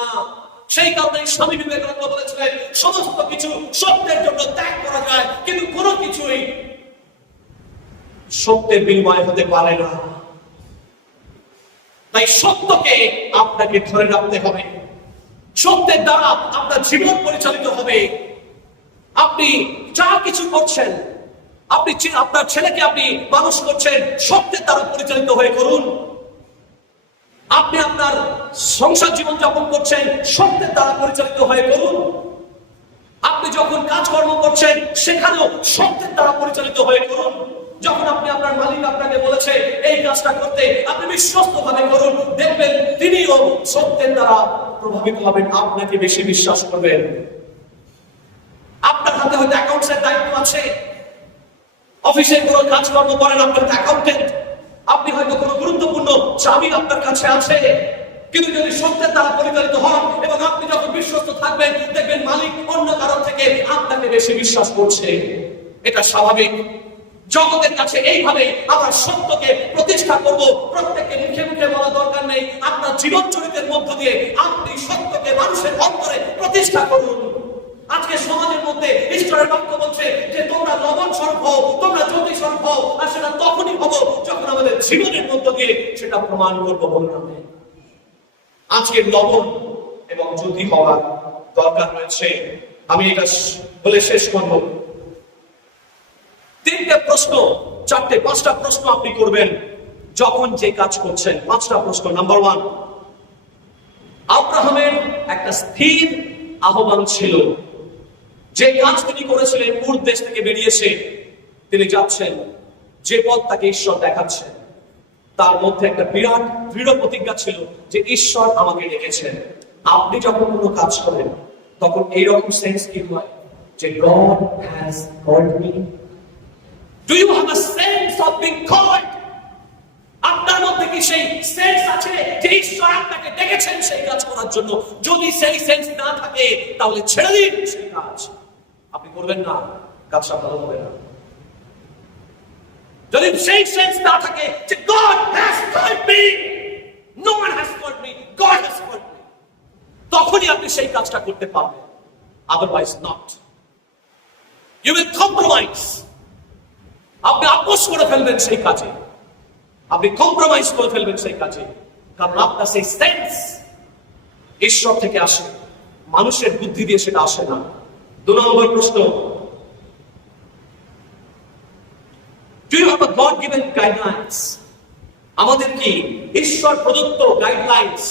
সেই কারণে স্বামী বিবেকানন্দ বলেছিলেন, সমস্ত কিছু সত্যের জন্য ত্যাগ করা যায়, কিন্তু কোনো কিছুই সত্যের বিনিময় হতে পারে না। তাই সত্যকে আপনাকে ধরে রাখতে হবে, সত্যের দ্বারা আপনার জীবন পরিচালিত হবে। আপনি যা কিছু করছেন, আপনি আপনার ছেলেকে আপনি মানুষ করছেন, সত্যের দ্বারা পরিচালিত হয়ে করুন। আপনি আপনার সংসার জীবন যাপন করছেন, সত্যের দ্বারা পরিচালিত হয়ে করুন। আপনি যখন কাজকর্ম করছেন, সেখানেও সত্যের দ্বারা পরিচালিত হয়ে করুন। যখন আপনি আপনার মালিক আপনাকে বলেছে এই কাজটা করতে, আপনি বিশ্বস্ত ভাবে করুন, দেখবেন তিনিও সত্যের দ্বারা প্রভাবিত হবেন, আপনাকে বেশি বিশ্বাস করবেন। আপনার হাতে হয়তো অ্যাকাউন্টসের দায়িত্ব আছে, অফিসে কোনো কাজকর্ম করেন, আপনার অ্যাকাউন্টেন্ট, আপনি হয়তো কোনো গুরুত্বপূর্ণ চাবি আপনার কাছে আছে, কিন্তু যদি সত্যের দ্বারা পরিচালিত হন এবং আপনি যখন বিশ্বস্ত থাকবেন, দেখবেন মালিক অন্য কারণ থেকে আপনাকে বেশি বিশ্বাস করছে। এটা স্বাভাবিক। জগতের কাছে এইভাবে আমরা সত্যকে প্রতিষ্ঠা করব। প্রত্যেককে মুখে মুখে বলা দরকার নেই, আপনার জীবন চরিত্রের মধ্য দিয়ে আপনি সত্যকে মানুষের অন্তরে প্রতিষ্ঠা করুন। আজকে সমাজের মধ্যে ঈশ্বরের বাক্য বলছে যে তোমরা লবণ স্বরূপ হও, তোমরা জ্যোতি স্বরূপ হও, আর সেটা তখনই হবো যখন আমাদের জীবনের মধ্য দিয়ে সেটা প্রমাণ করবো বললাম। আজকে লবণ এবং জ্যোতি হওয়ার দরকার রয়েছে আমি এটা বলে শেষ করব। তিনটে প্রশ্ন, চারটে, পাঁচটা প্রশ্ন আপনি করবেন যখন যে কাজ করছেন। পাঁচটা প্রশ্ন। নাম্বার ওয়ান, আব্রাহামের একটা স্থির আহ্বান ছিল। যে কাজ তিনি করেছিলেন, উর দেশ থেকে বেরিয়েছে তিনি যাচ্ছেন, যে পথ তাকে ঈশ্বর দেখাচ্ছেন, তার মধ্যে একটা বিরাট দৃঢ় প্রতিজ্ঞা ছিল যে ঈশ্বর আমাকে ডেকেছেন। আপনি যখন কোনো কাজ করেন তখন এইরকম সেন্স কি হয় যে God has called me? Do you have a sense of being called? আপনার মধ্যে কি সেই সেন্স আছে যে ঈশ্বর আপনাকে ডেকেছেন সেই কাজ করার জন্য? যদি সেই সেন্স না থাকে তাহলে ছেড়ে দিন সেই কাজ, আপনি করবেন না, কাজটা ভালো হবে না। যদি সেই সেন্স না থাকে যে God has called me, no one has called me, God has called me, তখনই আপনি সেই কাজটা করতে পারবেন। Otherwise not. You will compromise. আপনি আপোষ করে ফেলবেন সেই কাজে, আপনি কম্প্রোমাইজ করে ফেলবেন সেই কাজে, কারণ আপনার সেই সেন্স ঈশ্বর থেকে আসে, মানুষের বুদ্ধি দিয়ে সেটা আসে না। 2 নম্বর প্রশ্ন, do you have a God given guidelines? আমাদের কি ঈশ্বর প্রদত্ত গাইডলাইন্স,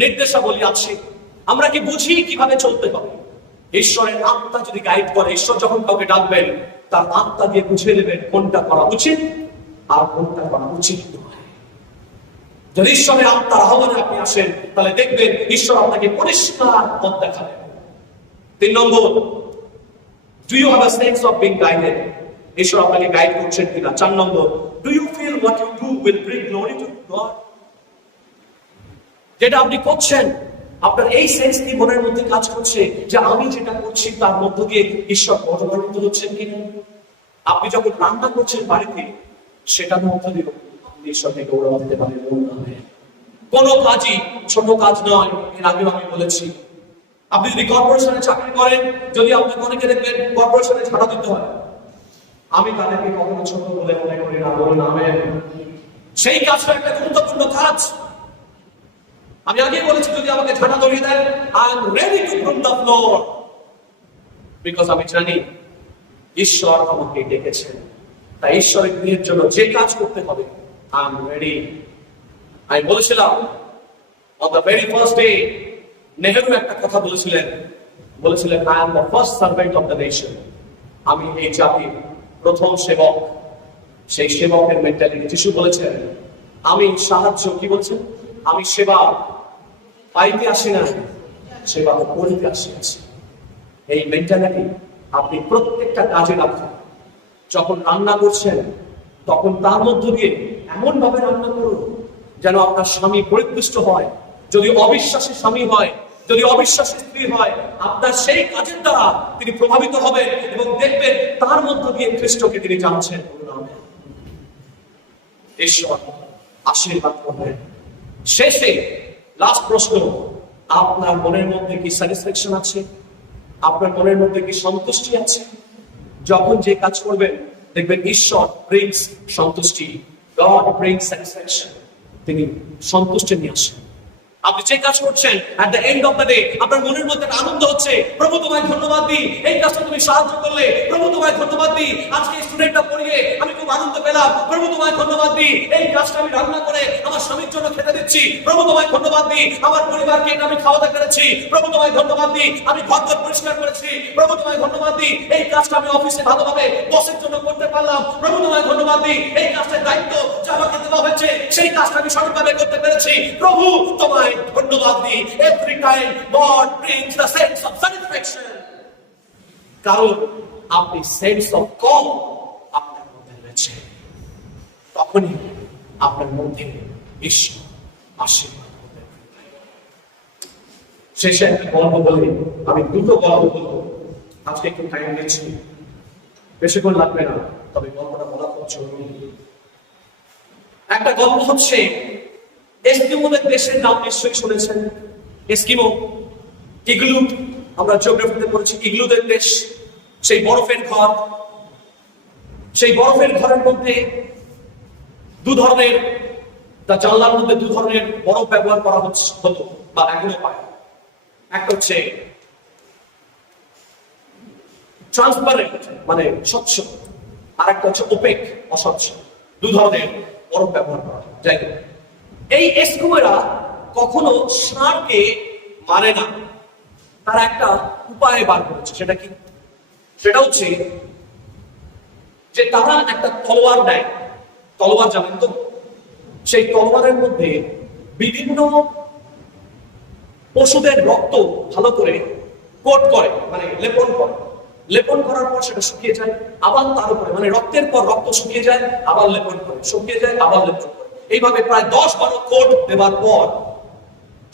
নির্দেশাবলী আছে? আমরা কি বুঝি কিভাবে চলতে হবে? ঈশ্বরের আত্মা যদি গাইড করে, ঈশ্বর যখন কাউকে ডাকবেন তার আত্মা দিয়ে বুঝিয়ে দেবেন কোনটা করা উচিত আর কোনটা করা উচিত নয়। যদি ঈশ্বরের আত্মার আহ্বানে আপনি আসেন তাহলে দেখবেন ঈশ্বর আপনাকে পরিষ্কার পথ দেখাবেন। 3 নম্বর, do you have a sense of being guided? ঈশ্বর আপনাকে গাইড করছেন কিনা। 4 নম্বর, do you feel what you do will bring glory to God? যেটা আপনি করছেন, আপনার এই সেন্স কি মনের মধ্যে কাজ করছে যে আমি যেটা করছি তার মধ্য দিয়ে ঈশ্বর গৌরবান্বিত হচ্ছেন কিনা? আপনি যখন রান্না করছেন বাড়িতে, সেটার মধ্য দিয়ে আপনি ঈশ্বরকে গৌরব দিতে পারেন। কোনো কাজই ছোট কাজ নয়, এর আগেও আমি বলেছি। আপনি যদি কর্পোরেশনে চাকরি করেন, যদি আপনাকে অনেকে দেখবেন কর্পোরেশনে ঝাড়া দিতে হয়, আমি তাদেরকে কখনো ছোট বলে মনে করি না, বলুন আমেন। সেই কাজটা একটা গুরুত্বপূর্ণ কাজ। আমি আগে বলেছি যদি আমাকে ঝাঁটা ধরিয়ে দেন, I am ready to broom the floor, because আমি জানি ঈশ্বর আমাকে ডেকেছেন। তাই ঈশ্বরের গৃহের জন্য যে কাজ করতে হবে, আই এম রেডি। আমি বলেছিলাম on the very first day, Nehru একটা কথা বলেছিলেন, I am the first servant of the nation. আমি এই জাতির প্রথম সেবক। সেই সেবকের মেন্টালিটি যিশু বলেছেন, আমি সাহায্য, কি বলছেন, আমি সেবা পাইতে আসি না, সেবা করিতে আসিয়াছি। এই মেন্টালিটি আপনি প্রত্যেকটা কাজে রাখুন। যখন রান্না করছেন তখন তার মধ্য দিয়ে এমন ভাবে রান্না করুন যেন আপনার স্বামী পরিতুষ্ট হয়। যদি অবিশ্বাসী স্বামী হয়, যদি অবিশ্বাসী স্ত্রী হয়, আপনার সেই কাজের দ্বারা তিনি প্রভাবিত হবেন এবং দেখবেন তার মধ্য দিয়ে খ্রিস্টকে তিনি জানছেন। ঈশ্বর আশীর্বাদ করবেন। শেষে লাস্ট প্রশ্ন, আপনার মনের মধ্যে কি স্যাটিসফ্যাকশন আছে? আপনার মনের মধ্যে কি সন্তুষ্টি আছে? যখন যে কাজ করবেন দেখবেন ঈশ্বর ব্রিংস সন্তুষ্টি, গড ব্রিংস স্যাটিসফ্যাকশন, তিনি সন্তুষ্টি নিয়ে আসেন। আপনি যে কাজ করছেন, at the end of the day আপনার মনের মধ্যে একটা আনন্দ হচ্ছে, প্রভু তোমায় ধন্যবাদ দিই, এই কাজটা তুমি সাহায্য করলে, প্রভু তোমায় ধন্যবাদ দিই, আজকে স্টুডেন্টটা পড়িয়ে আমি খুব আনন্দ পেলাম, প্রভু তোমায় ধন্যবাদ দিই, এই কাজটা আমি রান্না করে আমার স্বামীর জন্য খেতে দিচ্ছি, প্রভু তোমায় ধন্যবাদ দিই, আমার পরিবারকে এটা আমি খাওয়াতে পেরেছি, প্রভু তোমায় ধন্যবাদ দিই, আমি ঘর পরিষ্কার করেছি, প্রভু তোমায় ধন্যবাদ দিই, এই কাজটা আমি অফিসে ভালোভাবে বসের জন্য করতে পারলাম, প্রভু তোমায় ধন্যবাদ দিই, এই কাজটার দায়িত্ব যা আমাকে দেওয়া হয়েছে সেই কাজটা আমি সঠিকভাবে করতে পেরেছি, প্রভু তোমায় ধন্যবাদ দিই। Every time God brings the sense of satisfaction, কারণ আপনি সেন্স অফ কল আপনার মধ্যে রয়েছে, তখনই আপনার মধ্যে ঈশ্বর আশীর্বাদ করবেন। শেষে একটা গল্প বলি, আমি দুটো গল্প বলবো, আজকে একটু টাইম নিচ্ছি, বেশিক্ষণ লাগবে না, তবে গল্পটা বলা খুব জরুরি। একটা গল্প হচ্ছে এস্কিমোদের দেশের নাম নিশ্চয়ই শুনেছেন। এস্কিমো, ইগলু, আমরা জিওগ্রাফিতে পড়েছি, ইগলুদের দেশ, সেই বরফের ঘর, সেই বরফের ঘরের মধ্যে দু ধরনের, তার জানলার মধ্যে দু ধরনের বরফ ব্যবহার করা হতো বা এখনো পায়। একটা হচ্ছে ট্রান্সপারেন্ট মানে স্বচ্ছ, আর একটা হচ্ছে ওপেক অস্বচ্ছ। দু ধরনের বরফ ব্যবহার করা হয়। যাই হোক, এই এস্কুয়েরা কখনো ষাঁড়কে মারে না। তারা একটা উপায় বার করেছে। সেটা কি? সেটা হচ্ছে যে তারা একটা তলোয়ার নেয়। তলোয়ার জানেন তো? সেই তলোয়ারের মধ্যে বিভিন্ন পশুদের রক্ত ভালো করে কোট করে, মানে লেপন করে। লেপন করার পর সেটা শুকিয়ে যায়, আবার তার উপরে মানে রক্তের পর রক্ত শুকিয়ে যায়, আবার লেপন করে, শুকিয়ে যায়, আবার লেপন করে। এইভাবে প্রায় 10-12 কোট দেওয়ার পর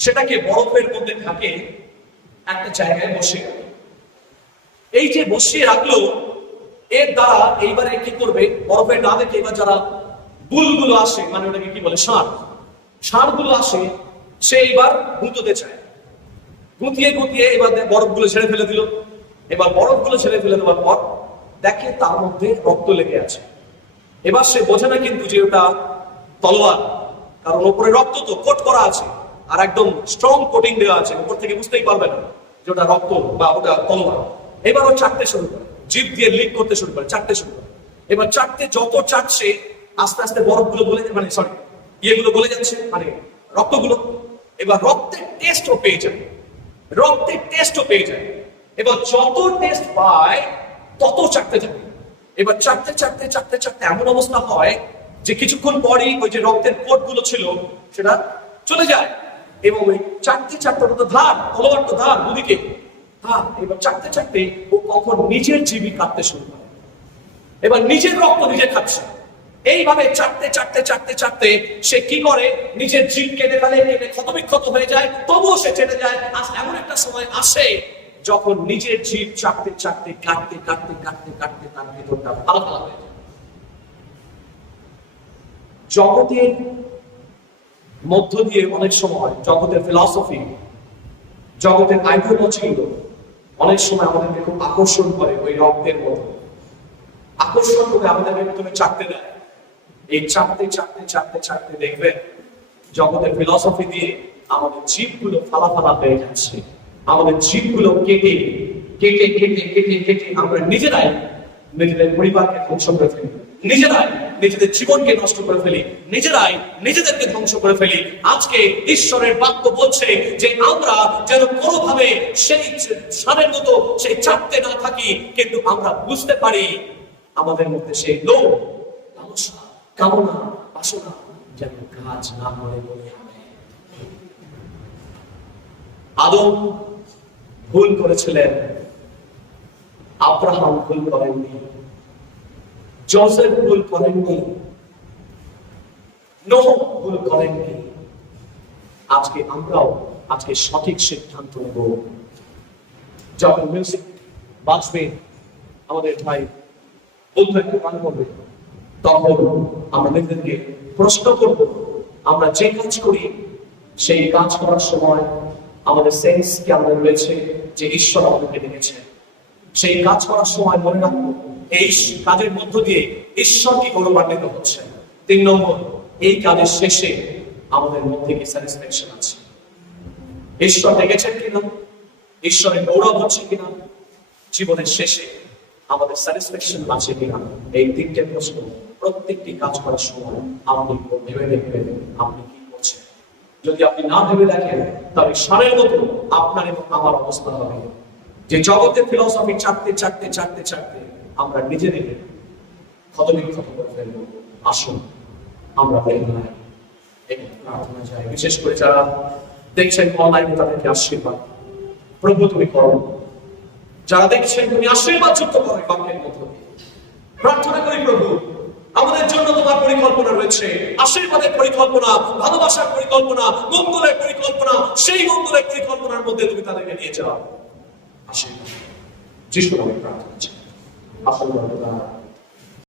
সেটাকে বরফের মধ্যে থাকে একটা জায়গায় বসিয়ে রাখে। এই যে বসিয়ে রাখলো, এর দ্বারা এইবারে কি করবে, বরফের না দেখে এবার যারা বুলগুলো আসে, মানে ওটাকে কি বলে, ষাঁড়গুলো আসে, সে এইবার গুঁতোতে চায়। গুঁতিয়ে গুঁতিয়ে এবার বরফগুলো ছেড়ে ফেলে দিল। এবার বরফগুলো ছেড়ে ফেলে দেওয়ার পর দেখে তার মধ্যে রক্ত লেগে আছে। এবার সে বোঝে না কিন্তু যে ওটা তলোয়ার, কারণ ওপরে রক্ত তো কোট করা আছে, আর একদম স্ট্রং কোটিং দেওয়া আছে, উপর থেকে বুঝতেই পারবে না যে ওটা রক্ত বা ওটা তলোয়ার। এবার ও চাটতে শুরু করে, জিভ দিয়ে লিক করতে শুরু করে, চাটতে শুরু করে। এবার চাটতে যত চাটছে আস্তে আস্তে বরফগুলো গলে, মানে সরি ইয়েগুলো গলে যাচ্ছে, মানে রক্তগুলো। এবার রক্তের টেস্টও পেয়ে যায়, রক্তের টেস্টও পেয়ে যায়। এবার যত টেস্ট পায় তত চাটতে থাকে। এবার চাটতে চাটতে চাটতে চাটতে এমন অবস্থা হয় যে কিছুক্ষণ পরেই ওই যে রক্তের কোট গুলো ছিল সেটা চলে যায়। এবং ওই চাটতে চাটতে তো ধার, তলোয়ার তো ধার দুদিকে ধার। এবার চাটতে চাটতে ও কখন নিজের জীবী কাটতে শুরু করে। এবার নিজের রক্ত নিজে খাচ্ছে। এইভাবে চাটতে চাটতে চাটতে চাটতে সে কি করে, নিজের জীব কেটে ফেলে, কেটে ক্ষতবিক্ষত হয়ে যায়, তবুও সে চেটে যায়। এমন একটা সময় আসে যখন নিজের জীব চাটতে চাটতে কাটতে কাটতে কাটতে কাটতে তার ভেতরটা ভালো হয়ে যায়। জগতের মধ্য দিয়ে অনেক সময় জগতের ফিলসফি, জগতের আইডিওলজি অনেক সময় আমাদেরকে খুব আকর্ষণ করে ওই রক্তের মতো। আকর্ষণ করে আমাদেরকে প্রথমে চাটতে দেয়। এই চাটতে চাটতে চাটতে চাটতে দেখবেন জগতের ফিলসফি দিয়ে আমাদের জীবগুলো ফালা ফালা হয়ে যাচ্ছে। আমাদের জীবগুলো কেটে কেটে কেটে কেটে কেটে আমরা নিজেরাই নিজেদের পরিবারকে ধ্বংস করে ফেলি, নিজেরাই নিজেদের জীবনকে নষ্ট করে ফেলি, নিজেরাই নিজেদেরকে ধ্বংস করে ফেলি। আজকে ঈশ্বরের বাক্য বলছে যে আমরা যেন কোনোভাবে সেই ষাঁড়ের মতো সেই চাটতে না থাকি, কিন্তু আমরা বুঝতে পারি আমাদের মধ্যে সেই লোভ, লালসা, কামনা, বাসনা যেন কাজ না করে বলে আদম ভুল করেছিলেন, আব্রাহাম ভুল করেননি, যোসেফ ভুল করেননি, নোহ ভুল করেননি। আজকে আমরাও আজকে সঠিক সিদ্ধান্ত নেব। যখন মিউজিক বাজবে, আমাদের ভাই বন্ধু একটু গান করবে, তখন আমরা নিজেদেরকে প্রশ্ন করব, আমরা যে কাজ করি সেই কাজ করার সময় আমাদের সেন্স কি আমাদের রয়েছে যে ঈশ্বর আমাদেরকে ডেকেছে? সেই কাজ করার সময় মনে রাখবো এই কাজের মধ্য দিয়ে ঈশ্বর কি গৌরবান্বিত হচ্ছে। 3 নম্বর, এই কাজের শেষে আমাদের মধ্যে কি স্যাটিসফ্যাকশন আছে? ঈশ্বর ডেকেছেন কিনা, ঈশ্বরের গৌরব হচ্ছে কিনা, জীবনের শেষে আমাদের স্যাটিসফ্যাকশন আছে কিনা। এই 3টে প্রশ্ন প্রত্যেকটি কাজ করার সময় আপনি ভেবে দেখবেন আপনি কি করছেন। যদি আপনি না ভেবে দেখেন তবে ষাঁড়ের মতো আপনার এবং আমার অবস্থা হবে, যে জগতের ফিলসফি চাটতে চাটতে চাটতে চাটতে আমরা নিজেদের ক্ষতবিক্ষত করে ফেলবো। আসুন আমরা প্রার্থনা চাই, বিশেষ করে যারা দেখছেন অনলাইনে তাদেরকে আশীর্বাদ, প্রভু তুমি করো। যারা দেখছেন তুমি আশীর্বাদ যুক্ত করো বাক্যের মধ্যে। প্রার্থনা করি প্রভু আমাদের জন্য তোমার পরিকল্পনা রয়েছে, আশীর্বাদের পরিকল্পনা, ভালোবাসার পরিকল্পনা, মঙ্গলের পরিকল্পনা। সেই মঙ্গলের পরিকল্পনার মধ্যে তুমি তাদেরকে নিয়ে যাও। আশীর্বাদ যিশুর নামে প্রার্থনা চাই। আশীর্বাদ।